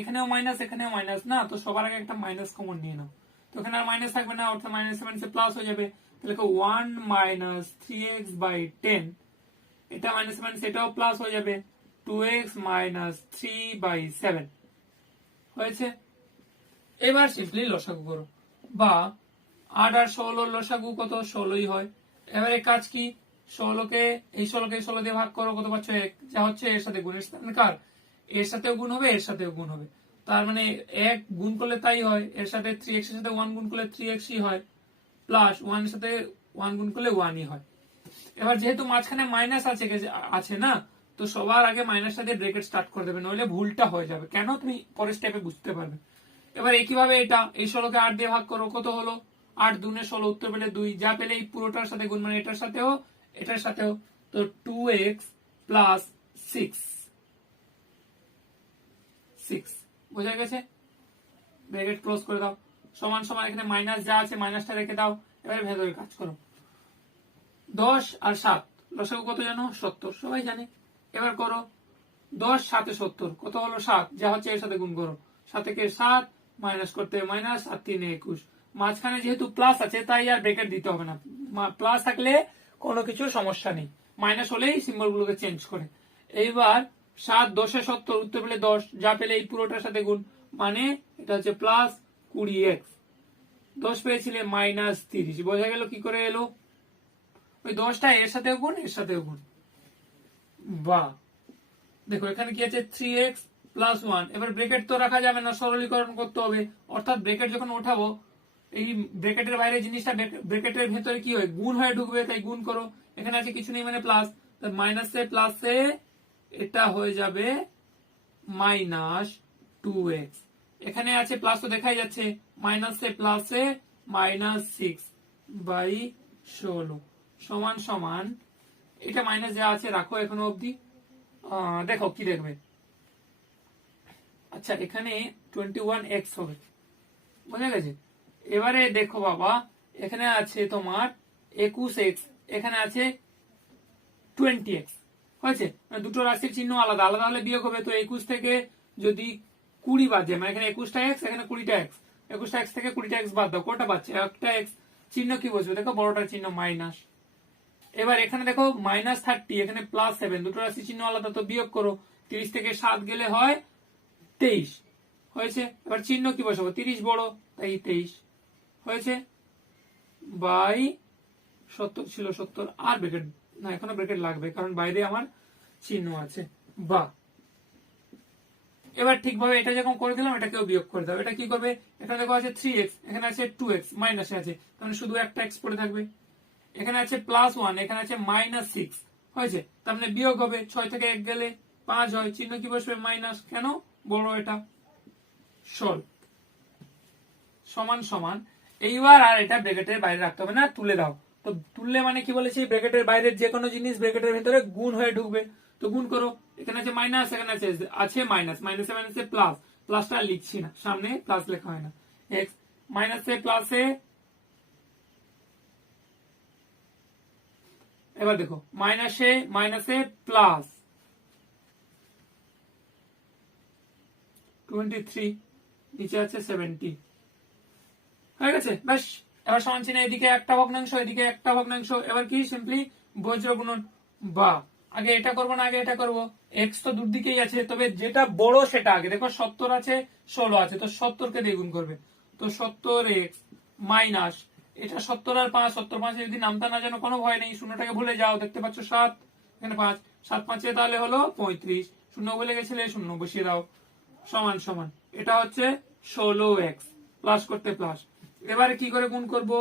এখানেও মাইনাস এখানেও মাইনাস না, তো সবার আগে একটা মাইনাস কমন নিয়ে নাও, তো এখানে আর মাইনাস থাকবে না, অর্থাৎ মাইনাস মাইনাসে প্লাস হয়ে যাবে, তাহলে 1 মাইনাস 3x/10, এটা মাইনাস মাইনাস এটাও প্লাস হয়ে যাবে 2x মাইনাস 3/7 হয়েছে। এবার সিম্পলি লসাগু করো, বা 8 আর 16 লসাগু কত, 16ই হয়। এবারে কাজ কি, 16কে 16 দিয়ে ভাগ করো, কত পাচ্ছ 1, যা হচ্ছে এর সাথে গুণের কার, এর সাথেও গুণ হবে এর সাথেও গুণ হবে, তার মানে 1 গুণ করলে তাই হয়, এর সাথে 3x এর সাথে 1 গুণ করলে 3xই হয়, প্লাস 1 এর সাথে 1 গুণ করলে 1ই হয়। এবার যেহেতু মাঝখানে মাইনাস আছে না, তো সবার আগে মাইনাসটা দিয়ে ব্রেকেট স্টার্ট করে দেবে, নইলে ভুলটা হয়ে যাবে, কেন তুমি পরের স্টেপে বুঝতে পারবে। এবার একইভাবে এটা, এই 16কে 8 দিয়ে ভাগ করো, কত হলো 8 দুনে 16, উত্তর পেলে 2, যা পেলে এই পুরোটার সাথে গুণ, মানে এটার সাথেও, তো 2x প্লাস 6 বোঝা গেছে, ব্রেকেট ক্লোজ করে দাও, সমান সমান এখানে মাইনাস যা আছে মাইনাসটা রেখে দাও, এবার ভেতরে কাজ করো, 10 আর 7 লসাগু কত জানো 70, সবাই জানে, এবার করো 10 7 70, কত হলো 7, যা হচ্ছে এর সাথে গুণ করো, 7 কে 7 মাইনাস করতে মাইনাস, আর 3 21, মাঝখানে যেহেতু প্লাস আছে তাই আর ব্রেকেট দিতে হবে না, প্লাস থাকলে কোনো কিছু সমস্যা নেই, মাইনাস হলেই সিম্বল গুলোকে চেঞ্জ করে। এইবার 7 10 70, উত্তর পেলে 10, যা পেলে এই পুরোটার সাথে গুণ, মানে এটা হচ্ছে প্লাস 20x, 10 পেয়েছিলে মাইনাস 30, বোঝা গেল কি করে এলো, ওই 10টা এর সাথেও গুণ এর সাথেও গুণ, বা দেখো এখানে কি আছে 3x প্লাস 1, এবার ব্রেকেট তো রাখা যাবে না, সরলীকরণ করতে হবে, অর্থাৎ ব্রেকেট যখন ওঠাবো এই ব্রেকেটের বাইরে জিনিসটা ব্রেকেটের ভেতরে কি হয়, গুণ হয়ে ঢুকবে, তাই গুণ করো। এখানে আছে কিছু নেই মানে প্লাস, মাইনাসে প্লাসে এটা হয়ে যাবে মাইনাস 2x। এখানে আছে প্লাস তো দেখাই যাচ্ছে, মাইনাসে প্লাসে মাইনাস 6/16 সমান সমান, এটা মাইনাস যা আছে রাখো এখনো অবধি। দেখো কি দেখবে, আচ্ছা এখানে 21x হবে, বুঝা গেছে। এবারে দেখো বাবা, এখানে আছে তোমার 21x, এখানে আছে 20x, হয়েছে, মানে দুটো রাশির চিহ্ন আলাদা আলাদা হলে বিয়োগ হবে। তো 21 থেকে যদি 20 বাদ যায়, মানে এখানে 21টা x, এখানে 20টা x, 21টা x থেকে 20টা x বাদ দাও, কটা পাচ্ছে, একটা x, চিহ্ন কি বসবে দেখো, বড়টার চিহ্ন মাইনাস। এবার এখানে দেখো -30, এখানে +7, দুটো রাশি চিহ্ন আলাদা, তো বিয়োগ করো, 30 থেকে 7 গেলে হয় 23, হয়েছে। এবার চিহ্ন কি বসাবো, 30 বড় তাই 23, হয়েছে, বাই 70 ছিল 70, আর ব্রেকেট না, এখনো ব্রেকেট লাগবে কারণ বাইরে আমার চিহ্ন আছে, বা এবার ঠিকভাবে এটা যখন করে দিলাম এটাকেও বিয়োগ করে দাও। এটা কি করবে, এখানে দেখো আছে 3x, এখানে আছে 2x, মাইনাসে আছে, তাহলে শুধু একটা x পড়ে থাকবে। এখানে আছে +1, এখানে আছে -6, হয়েছে, তার মানে বিয়োগ হবে, 6 থেকে 1 গেলে 5 হয়, চিহ্ন কি বসবে মাইনাস, কেন, বড় এটা, সল সমান সমান। এইবার আর এটা ব্রেকেটের বাইরে রাখতে হবে না, তুলে দাও। তো তুললে মানে কি বলেছি, ব্রেকেটের বাইরের যে কোনো জিনিস ব্রেকেটের ভিতরে গুণ হয়ে ঢুকবে, তো গুণ করো, এখানে আছে মাইনাস, এখানে আছে মাইনাস, মাইনাসে মাইনাসে প্লাস, প্লাসটা লিখছি না, সামনে প্লাস লেখা হয় না, x মাইনাসে প্লাসে, এবার দেখো মাইনাসে মাইনাসে প্লাস 23, নিচে আছে 70, হয়ে গেছে, ব্যাস। এবার সমান চিহ্ন, এদিকে একটা ভগ্নাংশ, এদিকে একটা ভগ্নাংশ, এবার কি সিম্পলি বজ্র গুণন, বা আগে এটা করবো না আগে এটা করবো, এক্স তো দুদিকেই আছে, তবে যেটা বড় সেটা আগে, দেখো 70 আছে 16 আছে, তো 70 কে দিয়ে গুণ করবে, তো 70x মাইনাস, এটা 70 আর 5, 70 5 যদি নামতা না জানো কোনো ভয় নেই, শূন্যটাকে ভুলে যাও, দেখতে পাচ্ছ 7, এখানে 5, 7 5 তাহলে হলো 35, শূন্য বলে গেছিলে শূন্য বসিয়ে দাও, সমান সমান, এটা হচ্ছে 16x, প্লাস করতে প্লাস। এবারে কি করে গুণ করবো,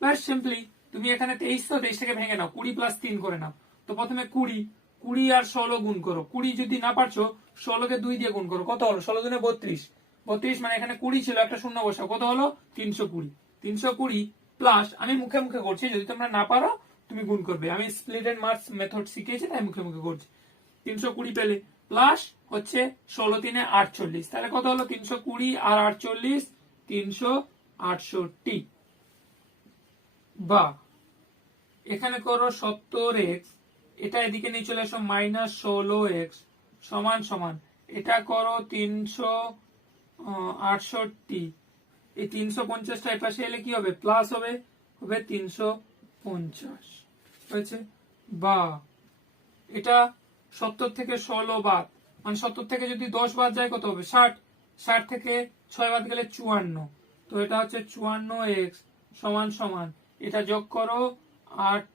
ব্যাস সিম্পলি তুমি এখানে 23, তো 23 থেকে ভেঙে নাও, 20 + 3 করে নাও। তো প্রথমে 20 আর 16 গুণ করো, 20 যদি না পারছো 16 কে 2 দিয়ে গুণ করো, কত হলো, 16 দুনে 32, 32 মানে এখানে 20 ছিল, একটা শূন্য বসাও, কত হলো 320, 320 প্লাস, আমি মুখে মুখে করছি, যদি তোমরা না পারো তুমি গুণ করবে, আমি স্প্লিট এন্ড মার্কস মেথড শিখিয়েছি তাই মুখে মুখে করছি। 320 পেলে প্লাস হচ্ছে 16 3 48, তাহলে কত হলো 320 আর 48 368, বা এখানে করো 70x, এটা এদিকে নিয়ে চলে আসো -16x সমান সমান, এটা করো 368, এই 350টা এপাশে এলে কি হবে, প্লাস হবে, হবে 350, হয়েছে, বা এটা 70 থেকে 16 বাদ, মানে 70 থেকে যদি 10 বাদ যায় কত হবে 60, 60 থেকে 6 বাদ গেলে 54, তো এটা হচ্ছে 54x সমান সমান, এটা যোগ করো 8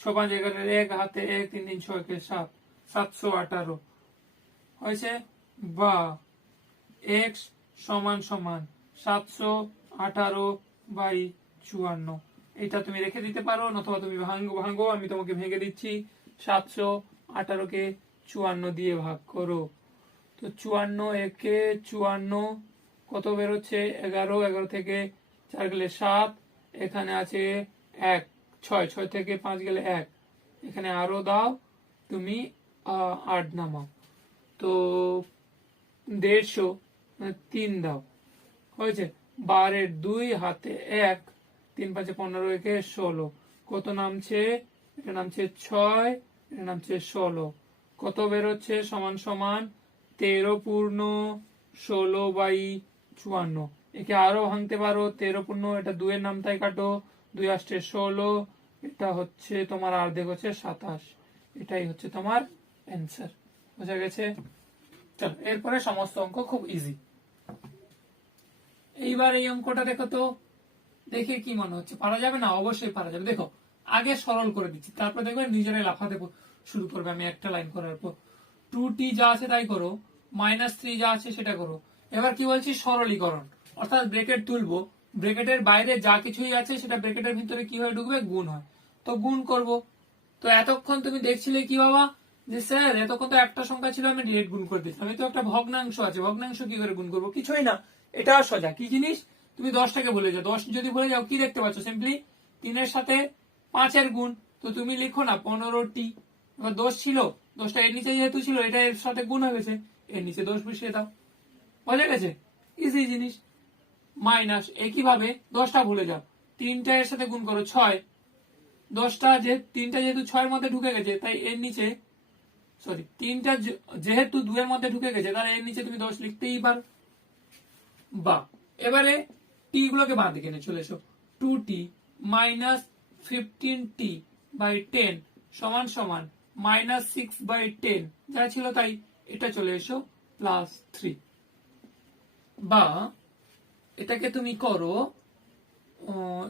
6 5 11 1 হাতে 1 3 3 6 কে 7, 718, হয়েছে, বা x সমান সমান 718/54, এটা তুমি রেখে দিতে পারো, অথবা তুমি ভাঙো, আমি তোমাকে ভেঙে দিচ্ছি, 718 কে 54 দিয়ে ভাগ করো, তো 54 একে 54 কত বেরোচ্ছে 11, 11 থেকে 4 গেলে 7, এখানে আছে 1 6, 6 থেকে 5 গেলে 1, এখানে আরো দাও তুমি 8 নামাও, তো 150 3 দাও, হয়েছে, 12 2 হাতে 1 3 5 15 একে 16, কত নামছে, এটা নামছে 6, এটা নামছে 16, কত বেরোচ্ছে সমান সমান 13/16/54, একে আরো ভাঙতে পারো, 13 এটা 2 এর নামটাই কাটো, 2 আসছে 16, এটা হচ্ছে তোমার অর্ধেক হচ্ছে 27, এটাই হচ্ছে তোমার অ্যান্সার, বোঝা গেছে। চলো এরপরে সমস্ত অঙ্ক খুব ইজি। এইবার এই অঙ্কটা দেখো তো, দেখে কি মনে হচ্ছে পারা যাবে না, অবশ্যই পারা যাবে। দেখো আগে সরল করে দিচ্ছি, তারপর দেখবে নিজেরাই লাফাতে শুরু করবে। আমি একটা লাইন করার পর 2t যা আছে তাই করো, -3 যা আছে সেটা করো। এবার কি বলছি, সরলীকরণ, অর্থাৎ ব্রেকেট তুলবো, ব্রেকেটের বাইরে যা কিছুই আছে সেটা ব্রেকেটের ভিতরে কি হয়ে ঢুকবে, গুণ হয়, তো গুণ করব। তো এতক্ষণ তুমি দেখছিলে কি বাবা, যে স্যার এতক্ষণ তো একটা সংখ্যা ছিল আমি ডিরেক্ট গুণ করে দিচ্ছিলাম, এই তো একটা ভগ্নাংশ আছে, ভগ্নাংশ কি করে গুণ করবো, কিছুই না, এটা সোজা। কি জিনিস, তুমি 10টাকে ভুলে যাও, 10 যদি ভুলে যাও কি দেখতে পাচ্ছ, সিম্পলি 3-এর সাথে 5-এর গুণ, তো তুমি লিখো না 15টি। এবার 10 ছিল, 10টা এর নিচে যেহেতু ছিল, এটা এর সাথে গুণ হয়ে গেছে, এর নিচে 10 বসিয়ে দাও, বোঝা গেছে, ইজি জিনিস। মাইনাস একইভাবে 10টা ভুলে যাও, 3টা এর সাথে গুণ করো 6, 10টা তিনটা যেহেতু 6-এর মধ্যে ঢুকে গেছে তাই এর নিচে, সরি 3টা যেহেতু 2-এর মধ্যে ঢুকে গেছে তাহলে এর নিচে তুমি 10 লিখতেই পারো। বা এবারে টি গুলোকে বাঁ দিকে নিয়ে চলে এসো, 2t মাইনাস 15t/10 সমান সমান -6/10, যা ছিল তাই, এটা চলে এসো +3। বা এটাকে তুমি করো,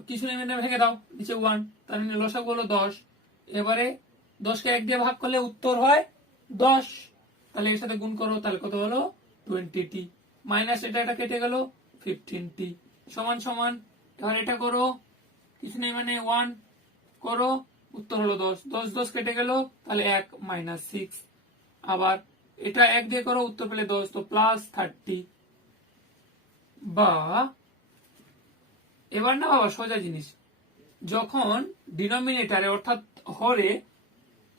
কিছু নেমে ভেঙে দাও, নিচে 1, তার মানে লসাগু হলো 10। এবারে 10কে 1 দিয়ে ভাগ করলে উত্তর হয় 10, তাহলে এর সাথে গুণ করো, তাহলে কত হলো 20t, মাইনাস এটা কেটে গেল 15t সমান সমান, এবার এটা করো, কিছু নেই মানে 1 করো, উত্তর হলো 10, 10 কেটে গেল, তাহলে 1 -6, আবার এটা 1 দিয়ে করো, উত্তর পেলে 10, তো +30। বা এবার না বাবা সোজা জিনিস, যখন ডিনোমিনেটরে অর্থাৎ হরে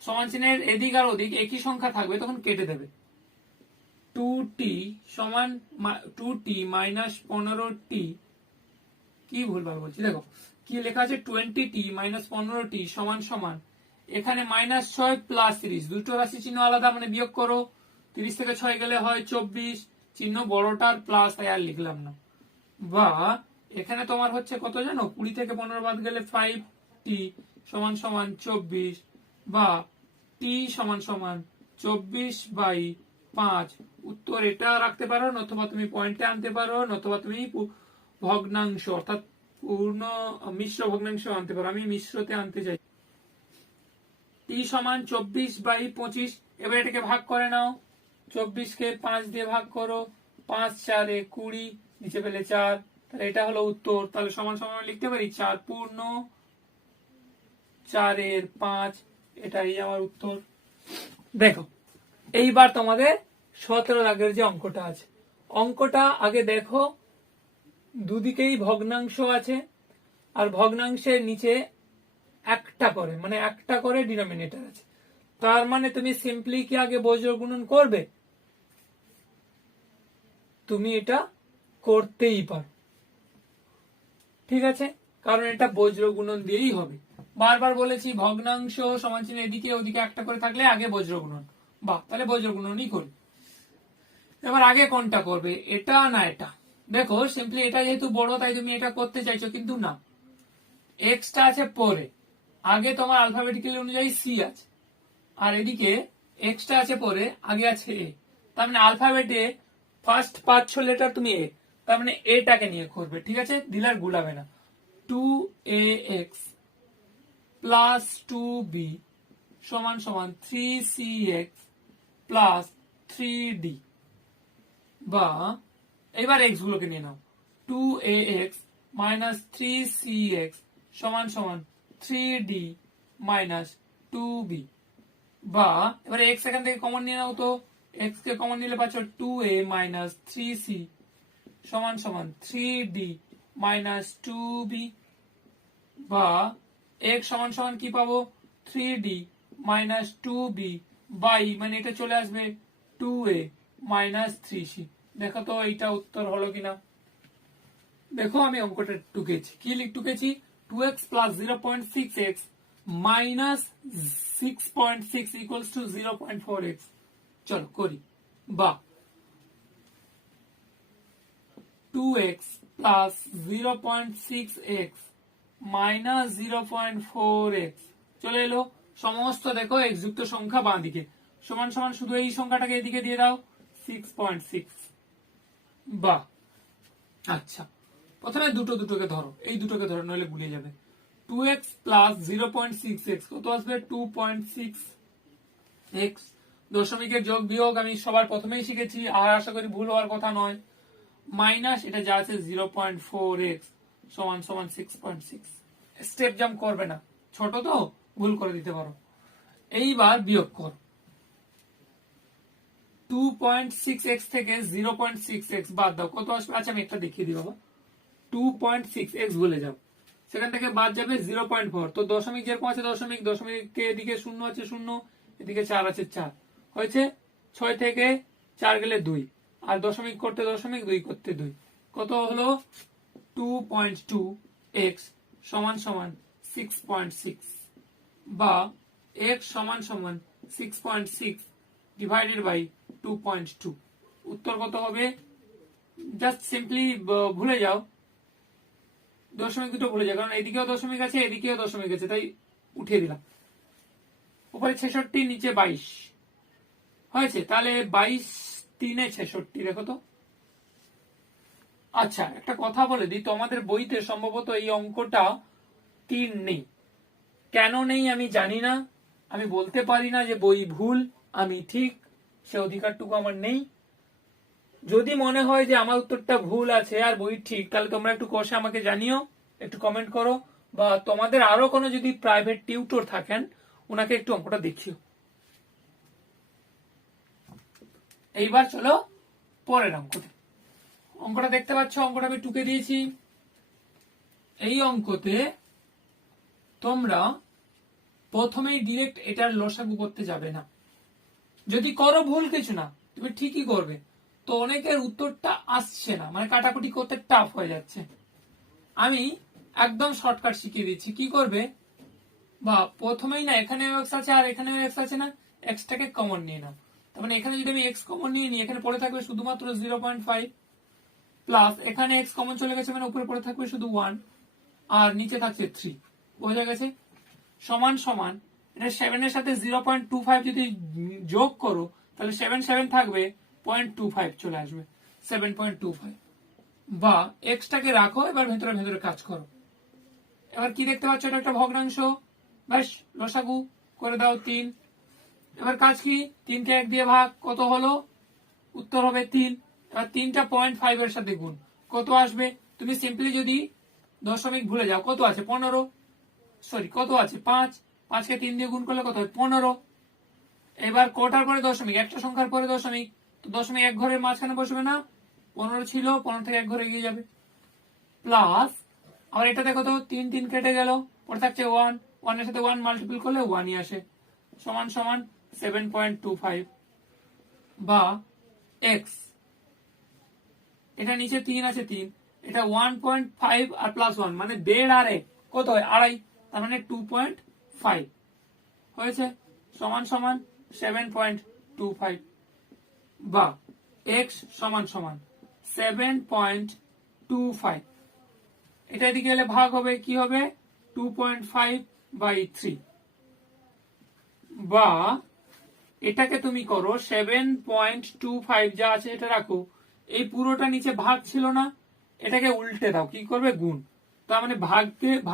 সমান চিহ্নের এদিক আর ওদিক একই সংখ্যা থাকবে তখন কেটে দেবে। 2t সমান 2t মাইনাস 15t, কি ভুলভাল বলছি, দেখো কি লেখা আছে, 20t মাইনাস 15t সমান সমান, এখানে -6 +30, দুটো রাশি চিহ্ন আলাদা, মানে বিয়োগ করো, 30 থেকে 6 গেলে হয় 24, চিহ্ন বড়টার প্লাস, তাই আর লিখলাম না। বা এখানে তোমার হচ্ছে কত জানো, 20 থেকে 15 বাদ গেলে 5t সমান সমান 24, বা t সমান সমান 24/5, উত্তর এটা রাখতে পারো, নতুবা তুমি পয়েন্টে আনতে পারো, নতুবা তুমি ভগ্নাংশ অর্থাৎ পূর্ণ মিশ্র ভগ্নাংশ আনতে পারো, আমি মিশ্রতে আনতে চাই। t সমান 24/25, এবার এটাকে ভাগ করে নাও, 24কে 5 দিয়ে ভাগ করো, 5×4 = 20, নিচে পেলে 4, তাহলে এটা হলো উত্তর। তাহলে সমান সমান লিখতে পারি 4 পূর্ণ 4/5, এটাই আমার উত্তর। দেখো এইবার তোমাদের 17 দাগের যে অঙ্কটা আছে, অঙ্কটা আগে দেখো, দুদিকেই ভগ্নাংশ আছে, আর ভগ্নাংশের নিচে একটা করে, মানে একটা করে ডিনোমিনেটর আছে, তার মানে তুমি সিম্পলি কি আগে বজ্র গুণন করবে, তুমি এটা করতেই পারো, ঠিক আছে, কারণ এটা বজ্র গুণন দিয়েই হবে। বারবার বলেছি ভগ্নাংশ সমান চিহ্ন এদিকে ওদিকে একটা করে থাকলে আগে বজ্র গুণন, বা তাহলে বজ্র গুণনই করি। এবার আগে কোনটা করবে, এটা না এটা, দেখো সিম্পলি এটা যেহেতু বড় তাই তুমি এটা করতে চাইছো, কিন্তু না, এক্সটা আছে পরে, আগে তোমার আলফাবেটিক্যালি অনুযায়ী সি আছে, আর এদিকে এক্সটা আছে পরে, আগে আছে এ, তার মানে আলফাবেটে ফার্স্ট 5-6 লেটার তুমি এ, তার মানে এটাকে নিয়ে করবে, ঠিক আছে, দিলার গুলাবে না। 2ax প্লাস 2b সমান সমান 3cx প্লাস 3d। বা এবার এক্স গুলোকে নিয়ে নাও, 2ax মাইনাস 3cx সমান সমান 3d মাইনাস 2b। বা এবারে এক্স এখান থেকে কমন নিয়ে নাও, তো এক্স কে কমন নিলে পাচ্ছ 2a মাইনাস 3c সমান সমান 3d মাইনাস 2b। বা x সমান সমান কি পাবো, 3d মাইনাস 2b বাই, মানে এটা চলে আসবে 2a মাইনাস 3c। দেখো তো এইটা উত্তর হলো কিনা, দেখো আমি অঙ্কটা টুকেছি, কি টুকেছি, 2x plus 0.6x minus 6.6 equals to 0.4x, চলো করি। বা 2x plus 0.6x minus 0.4x চলে এলো, সমস্ত দেখো এক্স যুক্ত সংখ্যা বাঁ দিকে, সমান সমান শুধু এই সংখ্যাটাকে এদিকে দিয়ে দাও 6.6। বা আচ্ছা প্রথমে দুটোকে ধরো, এই দুটোকে ধরো নইলে গুলিয়ে যাবে, 2x প্লাস 0.6x কত আসবে 2.6, এক্স দশমিকের যোগ বিয়োগ আমি সবার প্রথমেই শিখেছি, আর আশা করি ভুল হওয়ার কথা নয়। মাইনাস এটা যা আছে 0.4x সমান সমান 6.6। স্টেপ জাম্প করবে না, ছোট তো ভুল করে দিতে পারো। এইবার বিয়োগ কর, 2.6x থেকে 0.6x বাদ দাও, কত আসবে? আচ্ছা আমি একটা দেখিয়ে দিই বাবা, 2.6x বলে যাও, সেখান থেকে বাদ যাবে 0.4। তো দশমিক যেরকম আছে দশমিক, দশমিক এদিকে শূন্য আছে শূন্য, এদিকে 4 আছে 4, হয়েছে 6 থেকে 4 গেলে 2, আর দশমিক করতে দশমিক, 2 করতে 2, কত হলো? 2.2x সমান সমান 6.6, বা x সমান সমান 6.6 ডিভাইডেড বাই 2.2। উত্তর কত হবে? জাস্ট সিম্পলি ভুলে যাও, দশমিক দুটো ভুলে যাও, কারণ এদিকেও দশমিক আছে এদিকেও দশমিক আছে, তাই উঠিয়ে দিলাম। উপরে 66, নিচে 22 হয়েছে, তাহলে 22 3 66, দেখো তো। আচ্ছা একটা কথা বলে দিই, তোমাদের বইতে সম্ভবত এই অঙ্কটা 3 নেই। কেন নেই আমি জানি না, আমি বলতে পারি না যে বই ভুল আমি ঠিক, সে অধিকারটুকু আমার নেই। যদি মনে হয় যে আমার উত্তরটা ভুল আছে আর বই ঠিক, তাহলে তোমরা একটু কষে আমাকে জানিও, একটু কমেন্ট করো, বা তোমাদের আরো কোনো যদি প্রাইভেট টিউটর থাকেন ওনাকে একটু অঙ্কটা দেখিও। এইবার চলো পরের অঙ্কতে। অঙ্কটা দেখতে পাচ্ছ, অঙ্কটা আমি টুকে দিয়েছি। এই অঙ্কতে তোমরা প্রথমেই ডিরেক্ট এটার লসাগু করতে যাবে না, যদি করো ভুল কিছু না, তুমি ঠিকই করবে। তো অনেকের উত্তরটা আসছে না, মানে কাটাকুটি করতে টাফ হয়ে যাচ্ছে। আমি একদম শর্টকাট শিখিয়ে দিচ্ছি কি করবে। বা প্রথমেই না, এখানে এক্স আছে আর এখানে এক্স আছে না, এক্সটাকে কমন নিয়ে নাও। তার মানে এখানে যদি আমি এক্স কমন নিয়ে নিই, এখানে পড়ে থাকবে শুধুমাত্র 0.5, প্লাস এখানে এক্স কমন চলে গেছে মানে উপরে পড়ে থাকবে শুধু 1, আর নিচে থাকছে 3। বোঝা গেছে? সমান সমান এটা 7 এর সাথে 0.25 যদি যোগ করো, তাহলে 7 7 থাকবে, 0.25 চলে আসবে, 7.25। বা এক্সটাকে রাখো, এবার ভেতরে ভেতরে কাজ করো। এবার কি দেখতে পাচ্ছ? এটা একটা ভগ্নাংশ, ব্যাস লসাগু করে দাও 3। এবার কাজ কি? 3 কে 1 দিয়ে ভাগ, কত হলো? উত্তর হবে 3। এবার 3টা 0.5 এর সাথে গুণ, কত আসবে? তুমি সিম্পলি যদি দশমিক ভুলে যাও, কত আছে? 15, সরি কত আছে? 5, 5কে 3 দিয়ে গুণ করলে কত হয়? 15। এবার কটার পরে দশমিক? একটা সংখ্যার পরে দশমিক, তো দশমিক এক ঘরের মাঝখানে বসবে না, 15 ছিল, 15 থেকে এক ঘরে এগিয়ে যাবে, প্লাস আবার এটা দেখো তো, 3 3 কেটে গেল, পরে থাকছে 1, 1 এর সাথে 1 মাল্টিপল করলে 1ই আসে, সমান সমান 7.25। বা এক্স, এটা নিচে 3 আছে 3, এটা 1.5 আর প্লাস 1 মানে 1.5 আর 1 কত হয়? 2.5, তার মানে 2.5 হয়েছে, সমান সমান 7.25। বা এক্স সমান সমান 7.25, এটা এদিকে গেলে ভাগ হবে, কি হবে? 2.5/3। বা এটাকে তুমি করো 7.25 যা আছে এটা রাখো, এই পুরোটা নিচে ভাগ ছিল না, এটাকে উল্টে দাও, কি করবে? গুণ। তার মানে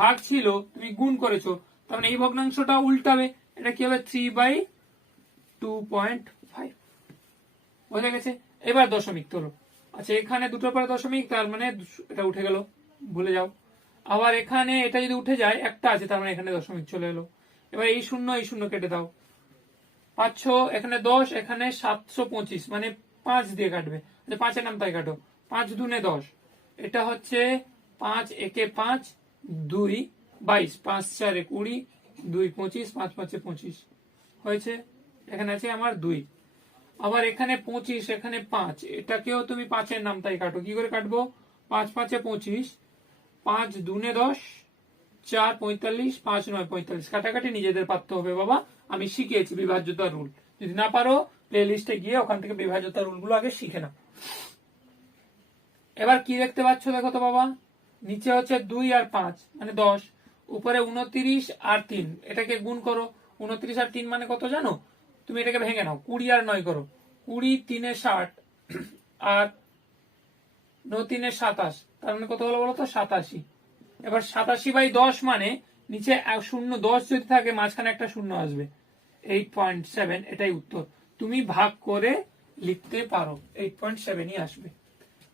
ভাগ ছিল, তুমি গুণ করেছো, তার মানে এই ভগ্নাংশটা উল্টাবে, এটা কি হবে? 3/2.5। বোঝা গেছে? এবার দশমিক তোলো। আচ্ছা এখানে দুটোর পরে দশমিক, তার মানে এটা উঠে গেল, ভুলে যাও। আবার এখানে এটা যদি উঠে যায়, একটা আছে, তার মানে এখানে দশমিক চলে এলো। এবার এই শূন্য কেটে দাও, 500, এখানে 10, এখানে 725, মানে 5 দিয়ে কাটবে, 5 নাম তাই কাটো, 5 দুনে 10, এটা হচ্ছে 5 একে 5, 2 22, 5 4 20, 2 25, 5 5 25 হয়েছে, এখানে আছে আমার 2। আবার এখানে 25, এখানে 5, এটাকেও তুমি 5 নাম তাই কাটো, কি করে কাটবো? 5 5 25, 5 দুনে 10, 4 45, 5 9 45, কাটাকাটি নিজেদের পারতে হবে বাবা, আমি শিখিয়েছি বিভাজ্যতার রুল, যদি না পারো প্লে লিস্টে গিয়ে ওখান থেকে বিভাজ্যতার রুল গুলো আগে শিখে নাও। এবার কি দেখতে পাচ্ছ দেখো তো বাবা, নিচে হচ্ছে 2 আর 5 মানে 10, উপরে 29 আর 3, এটাকে গুণ করো, 29 আর 3 মানে কত জানো? তুমি এটাকে ভেঙে নাও, 20 আর 9 করো, 20 3 60 আর 9 3 27, তার মানে কত হলো বলো তো? 87। এবার 87/10 মানে নিচে শূন্য 10 যদি থাকে, মাঝখানে একটা শূন্য আসবে, 8.7 এটাই উত্তর। তুমি ভাগ করে লিখতে পারো, 8.7ই আসবে।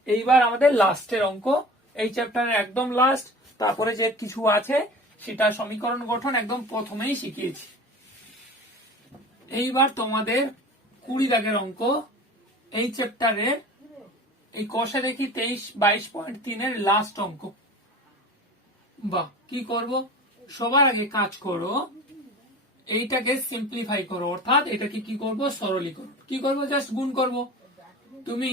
এইবার আমাদের লাস্টের অঙ্ক, এই চ্যাপ্টারের একদম লাস্ট। তারপরে যে কিছু আছে সেটা সমীকরণ গঠন একদম প্রথমেই শিখিয়েছি। এইবার তোমাদের 20 দাগের অঙ্ক, এই চ্যাপ্টারের এই কষে দেখি 23-22.3 এর লাস্ট অঙ্ক। বা কি করব, সবার আগে কাজ করো, এইটাকে সিম্পলিফাই করো, অর্থাৎ এটাকে কি করব, সরলীকরণ। কি করব, জাস্ট গুণ করব। তুমি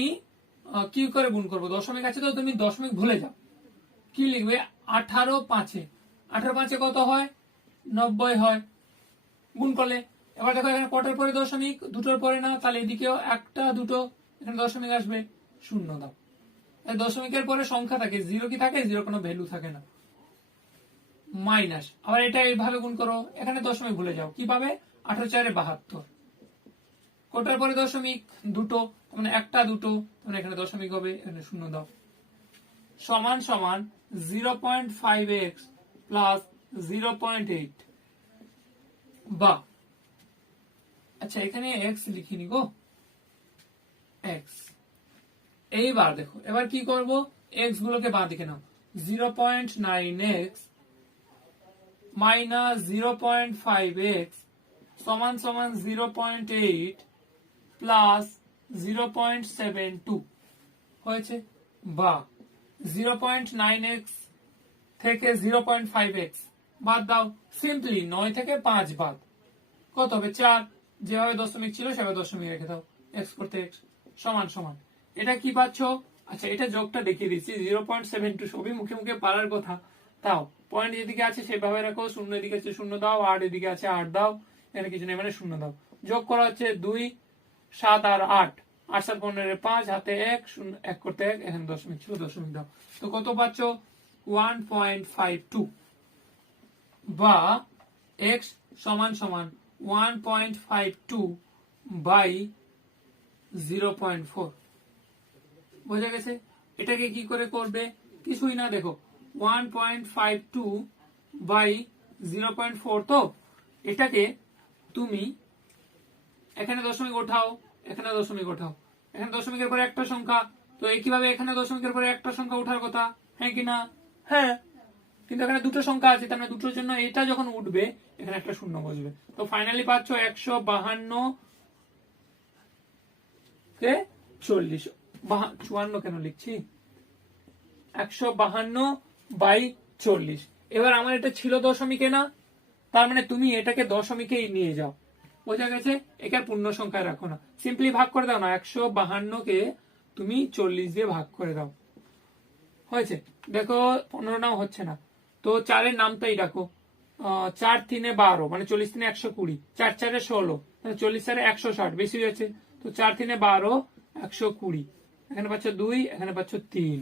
কি করে গুণ করবো, দশমিক আছে তো তুমি দশমিক ভুলে যাও। কি লিখবে, 18 5 কত হয়, 90 হয়, গুণ করলে। এবার দেখো এখানে কটার পরে দশমিক, দুটোর পরে না, তাহলে এদিকেও একটা দুটো, এখানে দশমিক আসবে, শূন্য দাও। দশমিকের পরে সংখ্যা থাকে, জিরো কি থাকে, জিরো কোনো ভ্যালু থাকে না, মাইনাস। আবার এটা এইভাবে গুণ করো, এখানে দশমিক ভুলে যাও, কি পাবে, 18 4 72। কোটার পরে দশমিক, দুটো, মানে একটা দুটো, মানে এখানে দশমিক হবে, এখানে শূন্য দাও। সমান সমান 0.5x প্লাস 0.8। বা আচ্ছা, এখানে x লিখিনি গো, x। এইবার দেখো, এবার কি করব, x গুলোকে বাঁ দিকে নাও। 0.9x মাইনাস 0.5x সমান সমান 0.8 প্লাস 0.72 হয়েছে। বা 0.9x থেকে 0.5x বাদ দাও, সিম্পলি 9 থেকে 5 বাদ, কত হবে, 4। যেভাবে দশমিক ছিল সেভাবে দশমিক রেখে দাও, x করতে x সমান সমান। এটা কি পাচ্ছ, আচ্ছা এটা যোগটা দেখিয়ে দিচ্ছি, 0.72 সবই মুখে মুখে পারার কথা, তাও পয়েন্ট যেদিকে আছে সেভাবে রাখো, শূন্য এদিকে আছে শূন্য দাও, 8 এদিকে আছে 8 দাও, এখানে কিছু নেই মানে শূন্য দাও। যোগ করা হচ্ছে 2 7 আর 8, 8 7 15 5, হাতে 1 শূন্য 1 করতে 1, এখানে দশমিক ছিল দশমিক দাও। তো কত পাচ্ছ, 1.52। বা x সমান সমান 1.52 বাই 0.4। বোঝা গেছে। এটাকে কি করে করবে, কিছুই না, দেখো 1.52 বাই 0.4, তো এটাকে তুমি এখানে দশমিক ওঠাও, এখানে দশমিক ওঠাও, এখানে দশমিকের পরে একটা সংখ্যা, তো একইভাবে এখানে দশমিকের পরে একটা সংখ্যা ওঠার কথা, হ্যাঁ কি না, হ্যাঁ। কিন্তু এখানে দুটো সংখ্যা আছে, তার মানে দুটোর জন্য এটা যখন উঠবে এখানে একটা শূন্য বসবে। তো ফাইনালি পাচ্ছ 152 কে 40, 54 কেন লিখছি, 152 বাই 40। এবার আমার এটা ছিল দশমিকে না, তার মানে তুমি এটাকে দশমিকেই নিয়ে যাও, বোঝা গেছে। একে পূর্ণ সংখ্যায় রাখো না, সিম্পলি ভাগ করে দাও না, 152 কে তুমি 40 দিয়ে ভাগ করে দাও, হয়েছে। দেখো 15 নাও হচ্ছে না, তো 4 এর নামটাই রাখো, 4 3 12, মানে 40 3 120, 4 4 16, 40 4 160, বেশি হয়েছে। তো 4 3 12 120, এখানে পাচ্ছ 2, এখানে পাচ্ছ 3,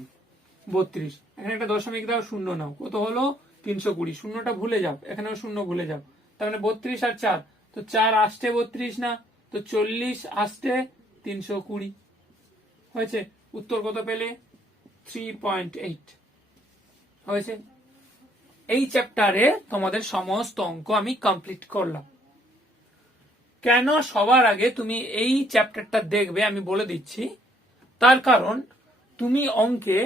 32। এখানে একটা দশমিক দাও, শূন্য নাও, কত হলো 320, শূন্যটা ভুলে যাও, এখানেও শূন্য ভুলে যাও, তার মানে 32 আর 4, তো 4 আসতে 32 না, তো 40 আসতে 320, হয়েছে। উত্তর কত পেলে, 3.8 হয়েছে। এই চ্যাপ্টারে তোমাদের সমস্ত অঙ্ক আমি কমপ্লিট করলাম। কেন সবার আগে তুমি এই চ্যাপ্টারটা দেখবে আমি বলে দিচ্ছি, তার কারণ তুমি অঙ্কে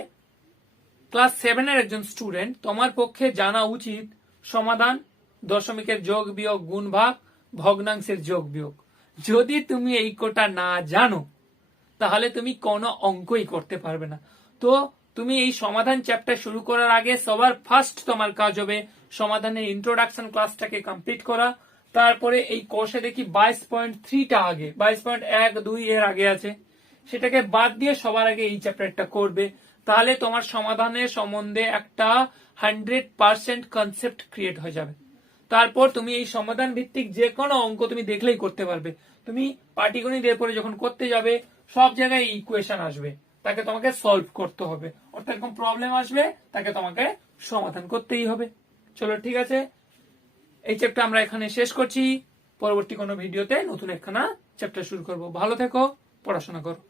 ক্লাস 7 এর একজন স্টুডেন্ট, তোমার পক্ষে জানা উচিত সমাধান, দশমিকের যোগ বিয়োগ, গুণ ভাগ, ভগ্নাংশের যোগ বিয়োগ। যদি তুমি এই কোটা না জানো তাহলে তুমি কোনো অঙ্কই করতে পারবে না। তো তুমি এই সমাধান চ্যাপ্টার শুরু করার আগে সবার ফার্স্ট তোমার কাজ হবে সমাধানের ইন্ট্রোডাকশন ক্লাসটাকে কমপ্লিট করা। তারপরে এই কোর্সে দেখি 22.3টা আগে, 22.1 2 এর আগে আছে, সেটাকে বাদ দিয়ে সবার আগে এই চ্যাপ্টারটা করবে। তাহলে তোমার সমাধানের সম্বন্ধে একটা 100% কনসেপ্ট ক্রিয়েট হয়ে যাবে। তারপর তুমি এই সমাধান ভিত্তিক যে কোনো অঙ্ক তুমি দেখলেই করতে পারবে। তুমি পাটিগণিত এরপরে যখন করতে যাবে সব জায়গায় ইকুয়েশন আসবে, তাকে তোমাকে সলভ করতে হবে, অর্থাৎ এরকম প্রবলেম আসবে তাকে তোমাকে সমাধান করতেই হবে। চলো ঠিক আছে, এই চ্যাপ্টার আমরা এখানে শেষ করছি। পরবর্তী কোনো ভিডিওতে নতুন একখানা চ্যাপ্টার শুরু করব। ভালো থেকো, পড়াশোনা করো।